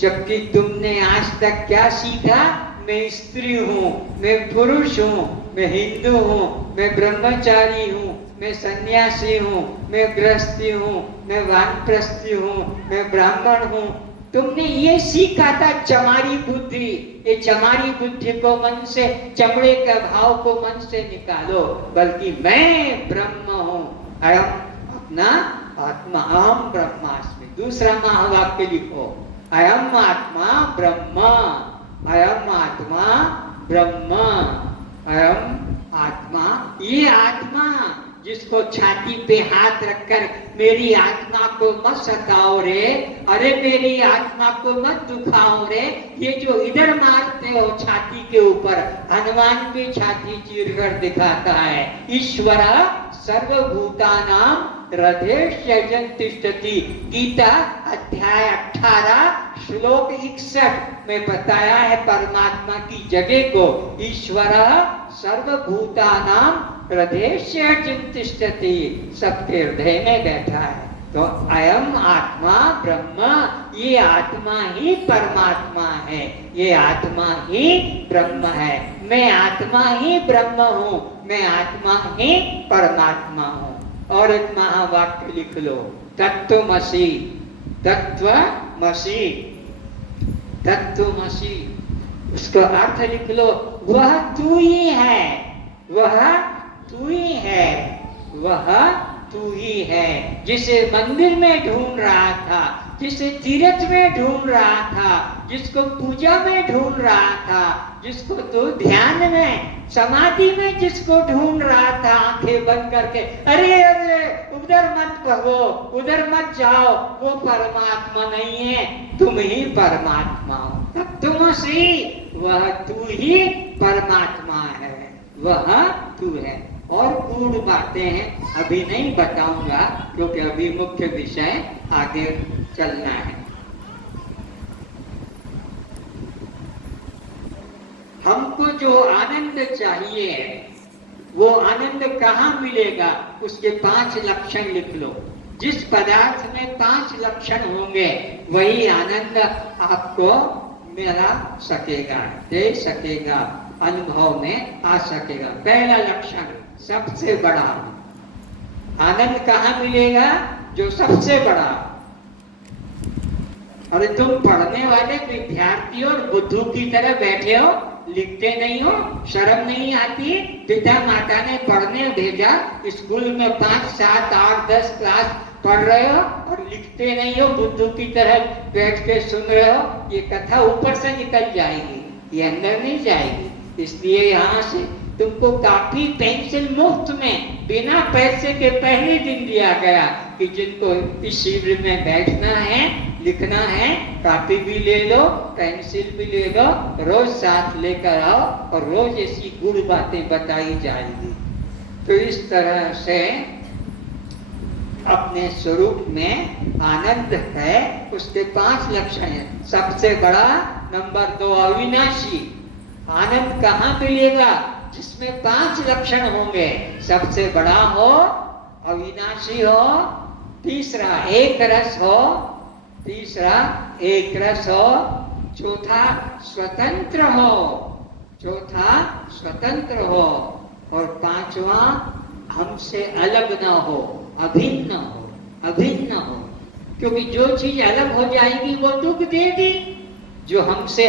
जबकि तुमने आज तक क्या सीखा? मैं स्त्री हूं, मैं पुरुष हूं, मैं हिंदू हूं, मैं ब्रह्मचारी हूं, मैं सन्यासी हूँ, मैं गृहस्थी हूँ, मैं वानप्रस्थी हूँ, मैं ब्राह्मण हूँ। तुमने ये सीखा था चमारी बुद्धि। ये चमारी बुद्धि को मन से, चमड़े के भाव को मन से निकालो, बल्कि मैं ब्रह्म हूँ। अयम अपना आत्मा, अहम ब्रह्मास्मि। दूसरा महावाक्य लिखो, अयम आत्मा ब्रह्म, अयम आत्मा ब्रह्म, अयम आत्मा। ये आत्मा जिसको छाती पे हाथ रखकर मेरी आत्मा को मत सताओ रे, अरे मेरी आत्मा को मत दुखाओ रे, ये जो इधर मारते हो छाती के ऊपर, हनुमान भी छाती चीर कर दिखाता है। ईश्वर सर्वभूतानां हृदयेषु तिष्ठति। गीता अध्याय 18 श्लोक 61 में बताया है परमात्मा की जगह को। ईश्वर सर्वभूतानां हृदयेषु तिष्ठति, सबके हृदय में बैठा है। तो अयम आत्मा ब्रह्म, ये आत्मा ही परमात्मा है, ये आत्मा ही ब्रह्म है। मैं आत्मा ही ब्रह्म हूँ, मैं आत्मा ही परमात्मा हूँ। और एक महावाक्य लिख लो, तत्वमसि, तत्वमसि, तत्वमसि। उसका अर्थ लिख लो, वह तू ही है, वह तू ही है, वह तू ही है। जिसे मंदिर में ढूंढ रहा था, जिसे तीर्थ में ढूंढ रहा था, जिसको पूजा में ढूंढ रहा था, जिसको तो ध्यान में, समाधि में जिसको ढूंढ रहा था आंखें बंद करके, अरे अरे उधर मत भागो, उधर मत जाओ, वो परमात्मा नहीं है, तुम ही परमात्मा हो। तब तुमसी, वह तू ही परमात्मा है, वह तू है। और गूढ़ बातें हैं, अभी नहीं बताऊंगा, क्योंकि अभी मुख्य विषय आगे चलना है। हमको जो आनंद चाहिए, वो आनंद कहाँ मिलेगा, उसके 5 लक्षण लिख लो। जिस पदार्थ में 5 लक्षण होंगे, वही आनंद आपको मिला सकेगा, दे सकेगा, अनुभव में आ सकेगा। पहला लक्षण, सबसे बड़ा आनंद कहाँ मिलेगा, जो सबसे बड़ा। अरे तुम पढ़ने वाले विद्यार्थी और बुद्धू की तरह बैठे हो, लिखते नहीं हो, शर्म नहीं आती? पिता माता ने पढ़ने भेजा, स्कूल में 5, 7, 8, 10 क्लास पढ़ रहे हो और लिखते नहीं हो, बुद्धू की तरह बैठ के सुन रहे हो। ये कथा ऊपर से निकल जाएगी, ये अंदर नहीं जाएगी। इसलिए यहाँ से तुमको काफी पेंसिल मुफ्त में बिना पैसे के पहले दिन दिया गया कि जिनको इस शिविर में बैठना है, लिखना है, कापी भी ले लो, पेंसिल भी ले लो, रोज साथ लेकर आओ और रोज ऐसी गुड़ बातें बताई जाएगी। तो इस तरह से अपने स्वरूप में आनंद है, उसके 5 लक्षण हैं। सबसे बड़ा, नंबर 2 अविनाशी। आनंद कहाँ मिलेगा, जिसमें 5 लक्षण होंगे। सबसे बड़ा हो, अविनाशी हो, तीसरा एक रस हो, तीसरा एक रस हो, चौथा स्वतंत्र हो, चौथा स्वतंत्र हो, और 5वां हमसे अलग ना हो, अभिन्न हो, अभिन्न हो। क्योंकि जो चीज अलग हो जाएगी वो दुख देगी, जो हमसे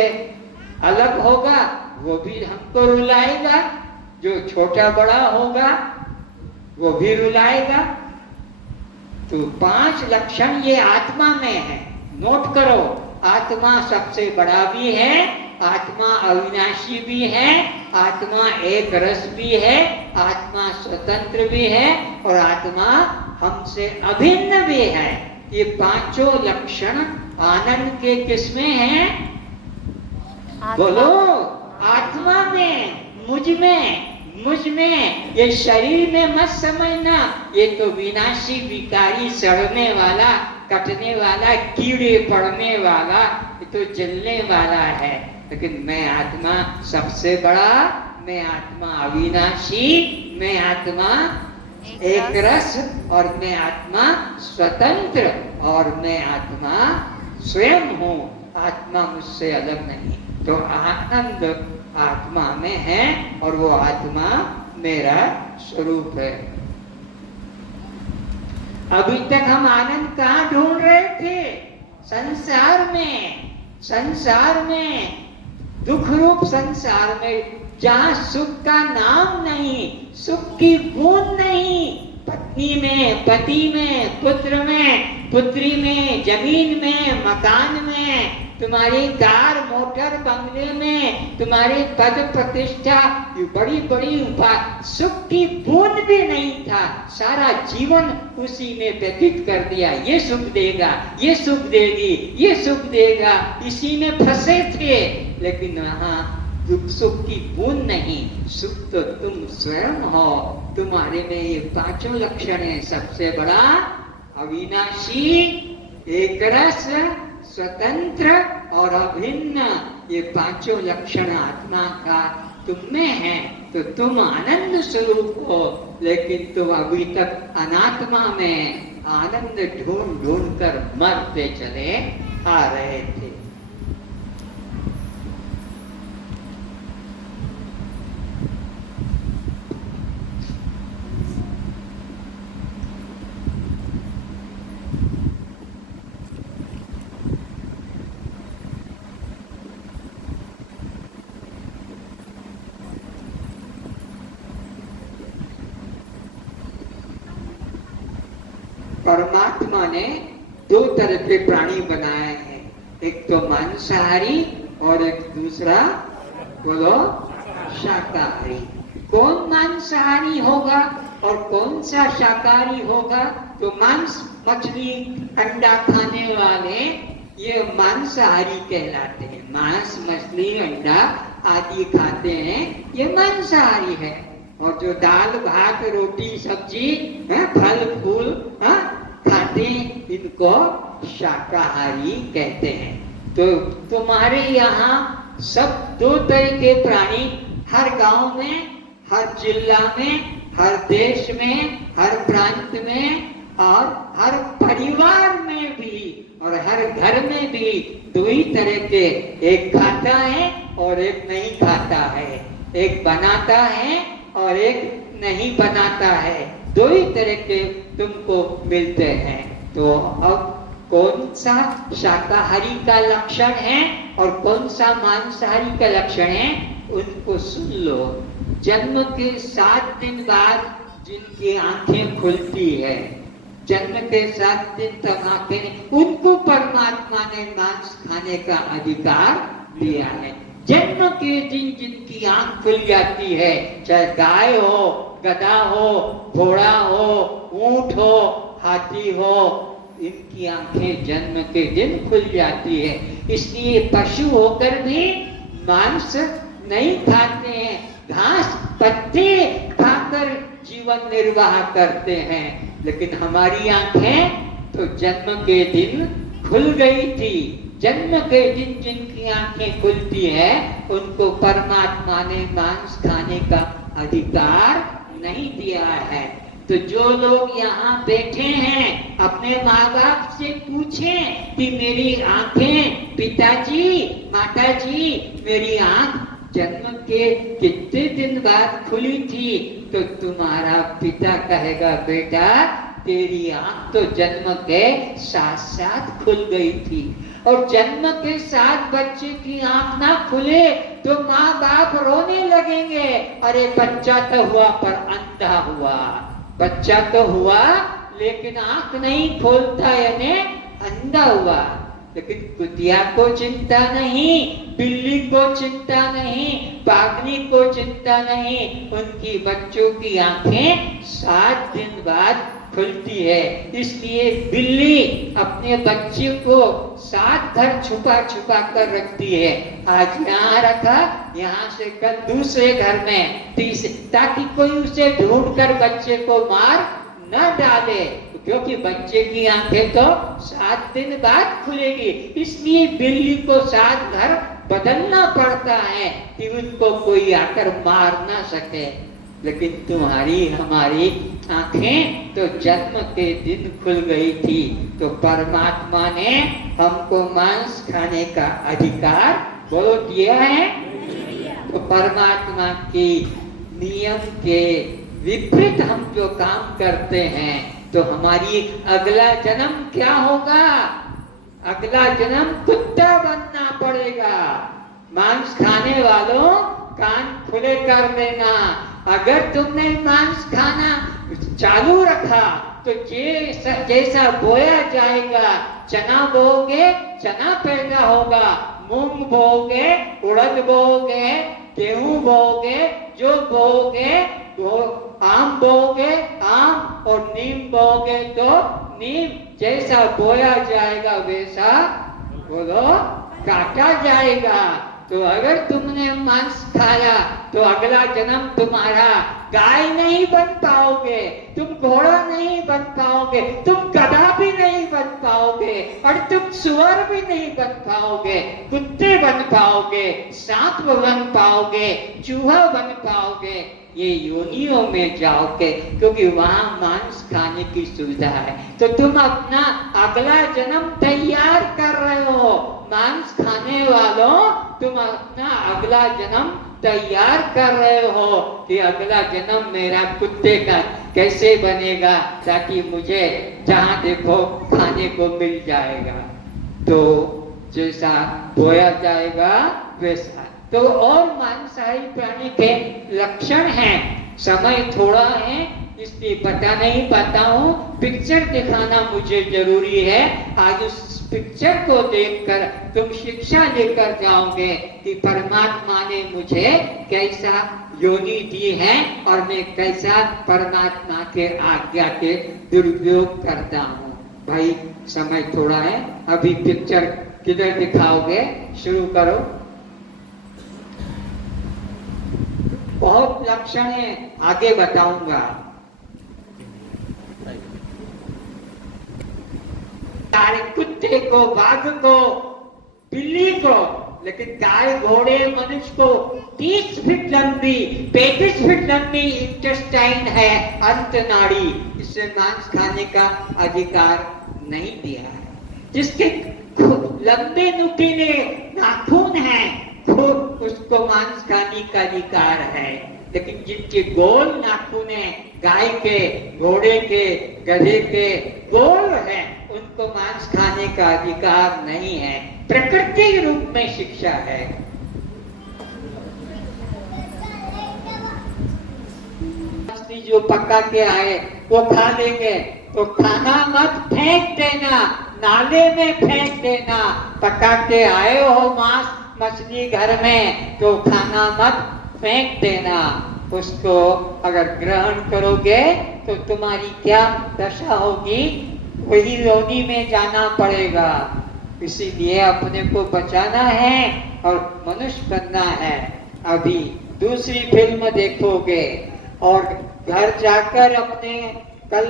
अलग होगा वो भी हमको रुलाएगा, जो छोटा बड़ा होगा वो भी रुलाएगा। तो 5 लक्षण ये आत्मा में है, नोट करो। आत्मा सबसे बड़ा भी है, आत्मा अविनाशी भी है, आत्मा एक रस भी है, आत्मा स्वतंत्र भी है, और आत्मा हमसे अभिन्न भी है। ये 5 लक्षण आनंद के किसमें हैं? बोलो, आत्मा में, मुझ में, मुझ में। ये शरीर में मत समझना, ये तो विनाशी, विकारी, सड़ने वाला, कटने वाला, कीड़े पड़ने वाला, ये तो जलने वाला है। लेकिन मैं आत्मा सबसे बड़ा, मैं आत्मा अविनाशी, मैं आत्मा एक रस, और मैं आत्मा स्वतंत्र, और मैं आत्मा स्वयं हूँ। आत्मा मुझसे अलग नहीं। तो आनंद आत्मा में है, और वो आत्मा मेरा स्वरूप है। अभी तक हम आनंद कहाँ ढूंढ रहे थे? संसार में, दुख रूप संसार में, जहाँ सुख का नाम नहीं, सुख की बूंद नहीं, पत्नी में, पति में, पुत्र में, पुत्री में, जमीन में, मकान में, तुम्हारी कार मोटर बंगले में, तुम्हारे पद प्रतिष्ठा, बड़ी बड़ी सुख की बूंद भी नहीं था। सारा जीवन उसी में व्यतीत कर दिया। ये सुख देगा, ये सुख देगी, ये सुख देगा, इसी में फंसे थे। लेकिन वहां दुख सुख की बूंद नहीं, सुख तो तुम स्वयं हो। तुम्हारे में ये पांचों लक्षण है। सबसे बड़ा अविनाशी, एकरस, स्वतंत्र और अभिन्न, ये पांचों लक्षण आत्मा का तुम में है। तो तुम आनंद स्वरूप हो, लेकिन तुम अभी तक अनात्मा में आनंद ढूंढ ढूंढ कर मरते चले आ रहे थे। परमात्मा ने दो तरह के प्राणी बनाए हैं, एक तो मांसाहारी और एक दूसरा बोलो शाकाहारी। कौन मांसाहारी होगा और कौन सा शाकाहारी होगा? तो मांस, मछली, अंडा खाने वाले ये मांसाहारी कहलाते हैं। मांस, मछली, अंडा आदि खाते हैं, ये मांसाहारी है। और जो दाल भात रोटी सब्जी फल फूल खाते हैं, इनको शाकाहारी कहते हैं। तो तुम्हारे यहाँ सब दो तरह के प्राणी हर गांव में, हर जिला में, हर देश में, हर प्रांत में और हर परिवार में भी और हर घर में भी दो ही तरह के, एक खाता है और एक नहीं खाता है, एक बनाता है और एक नहीं बनाता है। दो ही तरह के तुमको मिलते हैं। तो अब कौन सा शाकाहारी का लक्षण है और कौन सा मांसाहारी का लक्षण है, उनको सुन लो। जन्म के 7 दिन बाद जिनकी आंखें खुलती है, जन्म के 7 दिन तक आंखें, उनको परमात्मा ने मांस खाने का अधिकार दिया है। जन्म के दिन जिनकी आंख खुल जाती है, चाहे गाय हो, गधा हो, घोड़ा हो, ऊंट हो, हाथी हो, इनकी आंखें जन्म के दिन खुल जाती है। इसलिए पशु होकर भी मांस नहीं खाते हैं, घास पत्ते खाकर जीवन निर्वाह करते हैं। लेकिन हमारी आंखें तो जन्म के दिन खुल गई थी। जन्म के दिन जिनकी आंखें खुलती है, उनको परमात्मा ने मांस खाने का अधिकार नहीं दिया है। तो जो लोग यहाँ बैठे हैं, अपने माँ बाप से पूछें कि मेरी आंखें, पिताजी, माताजी, मेरी आंख जन्म के कितने दिन बाद खुली थी? तो तुम्हारा पिता कहेगा, बेटा तेरी आंख तो जन्म के साथ साथ खुल गई थी। और जन्म के साथ बच्चे की आंख ना खुले तो माँ बाप रोने लगेंगे, अरे बच्चा तो हुआ पर अंधा हुआ, बच्चा तो हुआ लेकिन आंख नहीं खोलता, यानी अंधा हुआ। लेकिन कुतिया को चिंता नहीं, बिल्ली को चिंता नहीं, बाघनी को चिंता नहीं, उनकी बच्चों की आंखें 7 दिन बाद खुलती है। इसलिए बिल्ली अपने बच्चे को 7 घर छुपा छुपा कर रखती है। आज यहाँ रखा, यहाँ से कल दूसरे घर में, ताकि कोई उसे ढूंढ कर बच्चे को मार न डाले, क्योंकि बच्चे की आंखें तो 7 दिन बाद खुलेगी। इसलिए बिल्ली को 7 घर बदलना पड़ता है कि उनको कोई आकर मार ना सके। लेकिन तुम्हारी हमारी आंखें तो जन्म के दिन खुल गई थी। तो परमात्मा ने हमको मांस खाने का अधिकार बोलो दिया है। तो परमात्मा की नियम के विपरीत हम जो काम करते हैं, तो हमारी अगला जन्म क्या होगा? अगला जन्म कुत्ता बनना पड़ेगा। मांस खाने वालों कान खुले कर लेना। अगर तुमने मांस खाना चालू रखा तो जैसा बोया जाएगा, चना बोओगे चना पैदा होगा, मूंग बोओगे उड़द बोओगे, गेहूं बोओगे, जो बोओगे वो, आम बोओगे आम, और नीम बोओगे तो नीम। जैसा बोया जाएगा वैसा बोलो काटा जाएगा। तो अगर तुमने मांस खाया तो अगला जन्म तुम्हारा गाय नहीं बन पाओगे, तुम घोड़ा नहीं बन पाओगे, तुम गधा भी नहीं बन पाओगे, और तुम सुअर भी नहीं बन पाओगे। कुत्ते बन पाओगे, सांप बन पाओगे, चूहा बन पाओगे। ये योनियों में जाओगे क्योंकि वहां मांस खाने की सुविधा है। तो तुम अपना अगला जन्म तैयार कर रहे हो। मांस खाने वालों, तुम अपना अगला जन्म तैयार कर रहे हो कि अगला जन्म मेरा कुत्ते का कैसे बनेगा, ताकि मुझे जहां देखो खाने को मिल जाएगा। तो जैसा बोया जाएगा वैसा। तो और मांसाहारी प्राणी के लक्षण हैं। समय थोड़ा है इसलिए बता नहीं पाता हूँ। पिक्चर दिखाना मुझे जरूरी है। आज उस पिक्चर को देखकर तुम शिक्षा लेकर जाओगे कि परमात्मा ने मुझे कैसा योनि दी है और मैं कैसा परमात्मा के आज्ञा के दुरुपयोग करता हूँ। भाई समय थोड़ा है, अभी पिक्चर किधर दिखाओगे? शुरू करो। बहुत लक्षण है, आगे बताऊंगा। सारे कुत्ते को, बाघ को, बिल्ली को, लेकिन गाय घोड़े मनुष्य को 30 फीट लंबी 35 फीट लंबी इंटेस्टाइन है, अंत नाड़ी। इससे मांस खाने का अधिकार नहीं दिया है। जिसके लंबे नुकीले नाखून हैं उसको मांस खाने का अधिकार है, लेकिन जिनके गोल नाखून है, गाय के, घोड़े के, गधे के गोल है, उनको मांस खाने का अधिकार नहीं है। प्रकृति रूप में शिक्षा है। जो पका के आए वो खा लेंगे, तो खाना मत फेंक देना, नाले में फेंक देना। पका के आए हो मांस मछली घर में तो खाना मत फेंक देना। उसको अगर ग्रहण करोगे तो तुम्हारी क्या दशा होगी? वही योनि में जाना पड़ेगा। इसीलिए अपने को बचाना है और मनुष्य बनना है। अभी दूसरी फिल्म देखोगे और घर जाकर अपने कल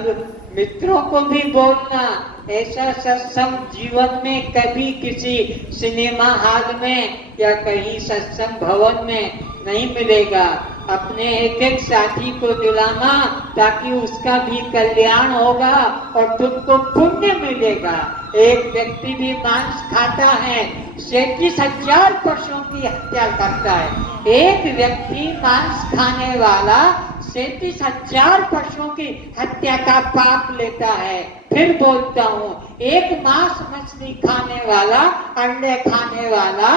मित्रों को भी बोलना, ऐसा सत्संग जीवन में कभी किसी सिनेमा हॉल में या कहीं सत्संग भवन में नहीं मिलेगा। अपने एक एक साथी को दिलाना ताकि उसका भी कल्याण होगा और तुमको पुण्य मिलेगा। एक व्यक्ति भी मांस खाता है, 37,000 पशुओं की हत्या करता है। एक व्यक्ति मांस खाने वाला 37,000 पशुओं की हत्या का पाप लेता है। फिर बोलता हूँ, एक मांस मछली खाने वाला, अंडे खाने वाला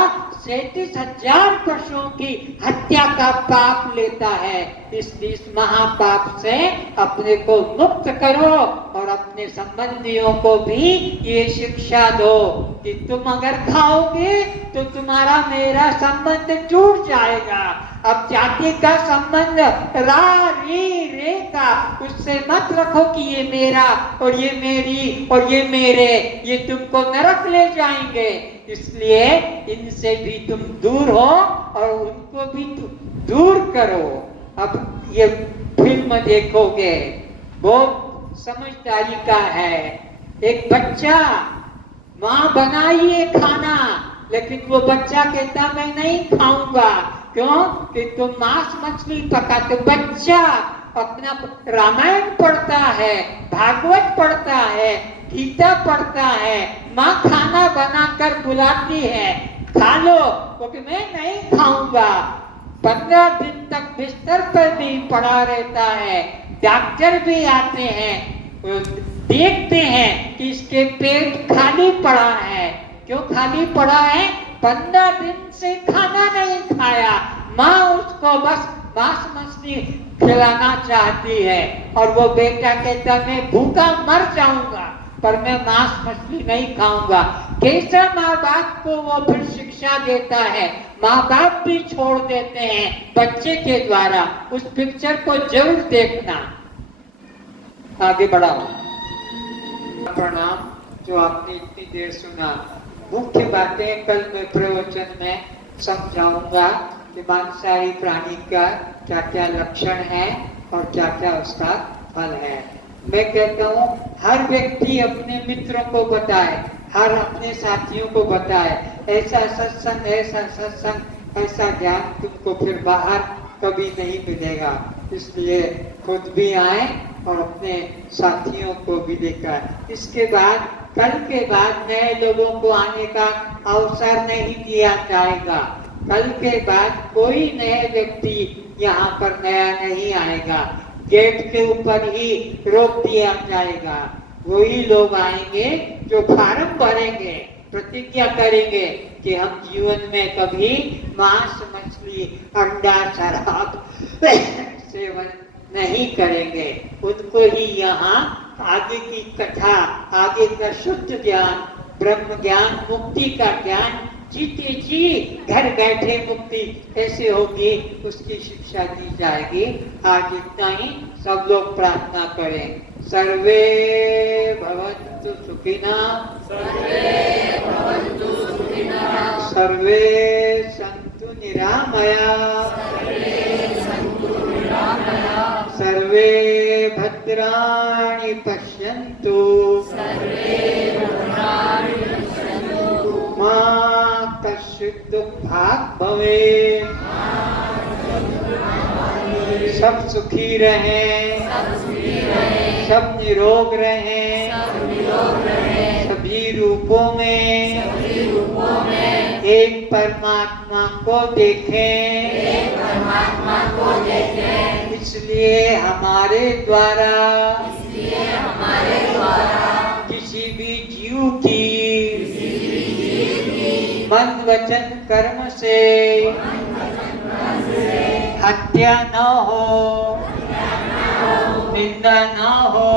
37,000 पशुओं की हत्या का पाप लेता है। इस महापाप से अपने को मुक्त करो और अपने संबंधियों को भी ये शिक्षा दो कि तुम अगर खाओगे तो तुम्हारा मेरा संबंध टूट जाएगा। अब जाति का संबंध रा री रे का उससे मत रखो कि ये मेरा और ये मेरी और ये मेरे, ये तुमको नरक ले जाएंगे। इसलिए इनसे भी तुम दूर हो और उनको भी दूर करो। अब ये फिल्म देखोगे बहुत समझदारी का है। एक बच्चा, माँ बनाइए खाना, लेकिन वो बच्चा कहता मैं नहीं खाऊंगा। क्यों? कि तुम मांस मछली पका। तो बच्चा अपना रामायण पढ़ता है, भागवत पढ़ता है, गीता पढ़ता है, माँ खाना बनाकर बुलाती है, खा लो, क्योंकि मैं नहीं खाऊंगा। 15 दिन तक बिस्तर पर भी पड़ा रहता है। डॉक्टर भी आते हैं, देखते हैं कि इसके पेट खाली पड़ा है। क्यों खाली पड़ा है? 15 दिन से खाना नहीं खाया। माँ उसको बस मांस मछली खिलाना चाहती है और वो बेटा कहता मैं भूखा मर जाऊंगा पर मैं मांस मछली नहीं खाऊंगा। कैसा माँ बाप को वो फिर शिक्षा देता है। माँ बाप भी छोड़ देते हैं बच्चे के द्वारा। उस पिक्चर को जरूर देखना। आगे बढ़ाओ। प्रणाम। जो आपने इतनी देर सुना, मुख्य बातें कल मैं प्रवचन में समझाऊंगा कि मांसाहारी प्राणी का क्या क्या लक्षण है और क्या क्या उसका फल है। मैं कहता हूँ हर व्यक्ति अपने मित्रों को बताए, हर अपने साथियों को बताए ऐसा सत्संग, ऐसा ज्ञान तुमको फिर बाहर कभी नहीं मिलेगा। इसलिए खुद भी आए और अपने साथियों को भी दिखाए। इसके बाद कल के बाद नए लोगों को आने का अवसर नहीं दिया जाएगा। कल के बाद कोई नए व्यक्ति यहाँ पर नया नहीं आएगा। गेट के ऊपर ही रोक दिया जाएगा। वही लोग आएंगे जो फार्म भरेंगे, प्रतिज्ञा करेंगे कि हम जीवन में कभी मांस मछली अंडा शराब सेवन नहीं करेंगे। उनको ही यहाँ आगे की कथा, आगे का शुद्ध ज्ञान, ब्रह्म ज्ञान, मुक्ति का ज्ञान, जीते जी घर बैठे मुक्ति कैसे होगी उसकी शिक्षा दी जाएगी। आज इतना ही। सब लोग प्रार्थना करें। सर्वे भवन्तु सुखिनः, सर्वे सन्तु निरामयाः, सर्वे भद्राणि पश्यन्तु, मा कश्चित् दुःखात् भवेत्। सब सुखी रहें, सब निरोग रहें, सभी रूपों में एक परमात्मा को देखें। इसलिए हमारे द्वारा किसी भी जीव की मन वचन कर्म से हत्या न हो, निंदा न हो,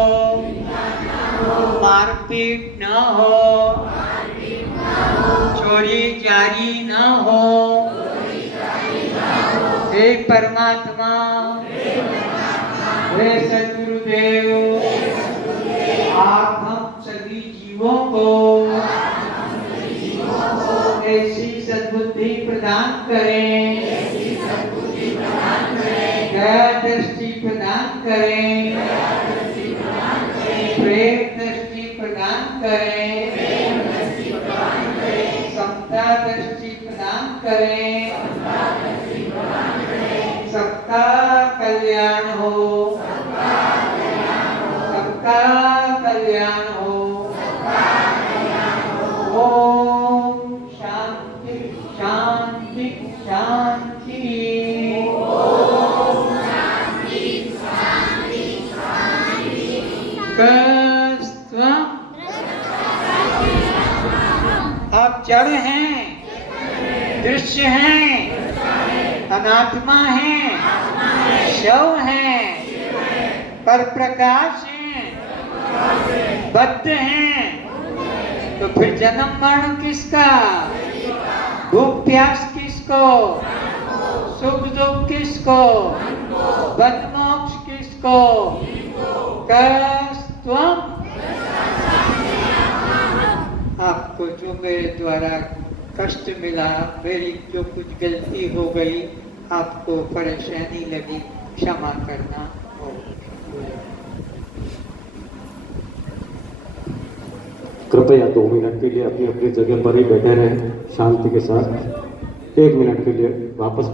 मारपीट न हो, चोरी जारी न हो। हे परमात्मा, हे सद्गुरुदेव, आप हम सभी जीवों को ऐसी सद्बुद्धि प्रदान करें, दया दृष्टि प्रदान करें, प्रेम दृष्टि प्रदान करें, समता दृष्टि प्रदान करें। सबका कल्याण हो, सबका कल्याण हो। ओम शांति शांति शांति। कस्त्वं। आप जड़ हैं, दृश्य हैं, अनात्मा हैं, शव हैं, पर प्रकाश हैं, बद्ध हैं। तो फिर जन्म मरण किसका? भूख प्यास किसको? सुख दुख किसको? बद्ध मोक्ष किसको? कस्त्वं। आपको जो मेरे द्वारा कष्ट मिला, मेरी जो कुछ गलती हो गई, आपको परेशानी लगी, क्षमा करना हो। कृपया 2 मिनट के लिए अपनी अपनी जगह पर ही बैठे रहें शांति के साथ। 1 मिनट के लिए वापस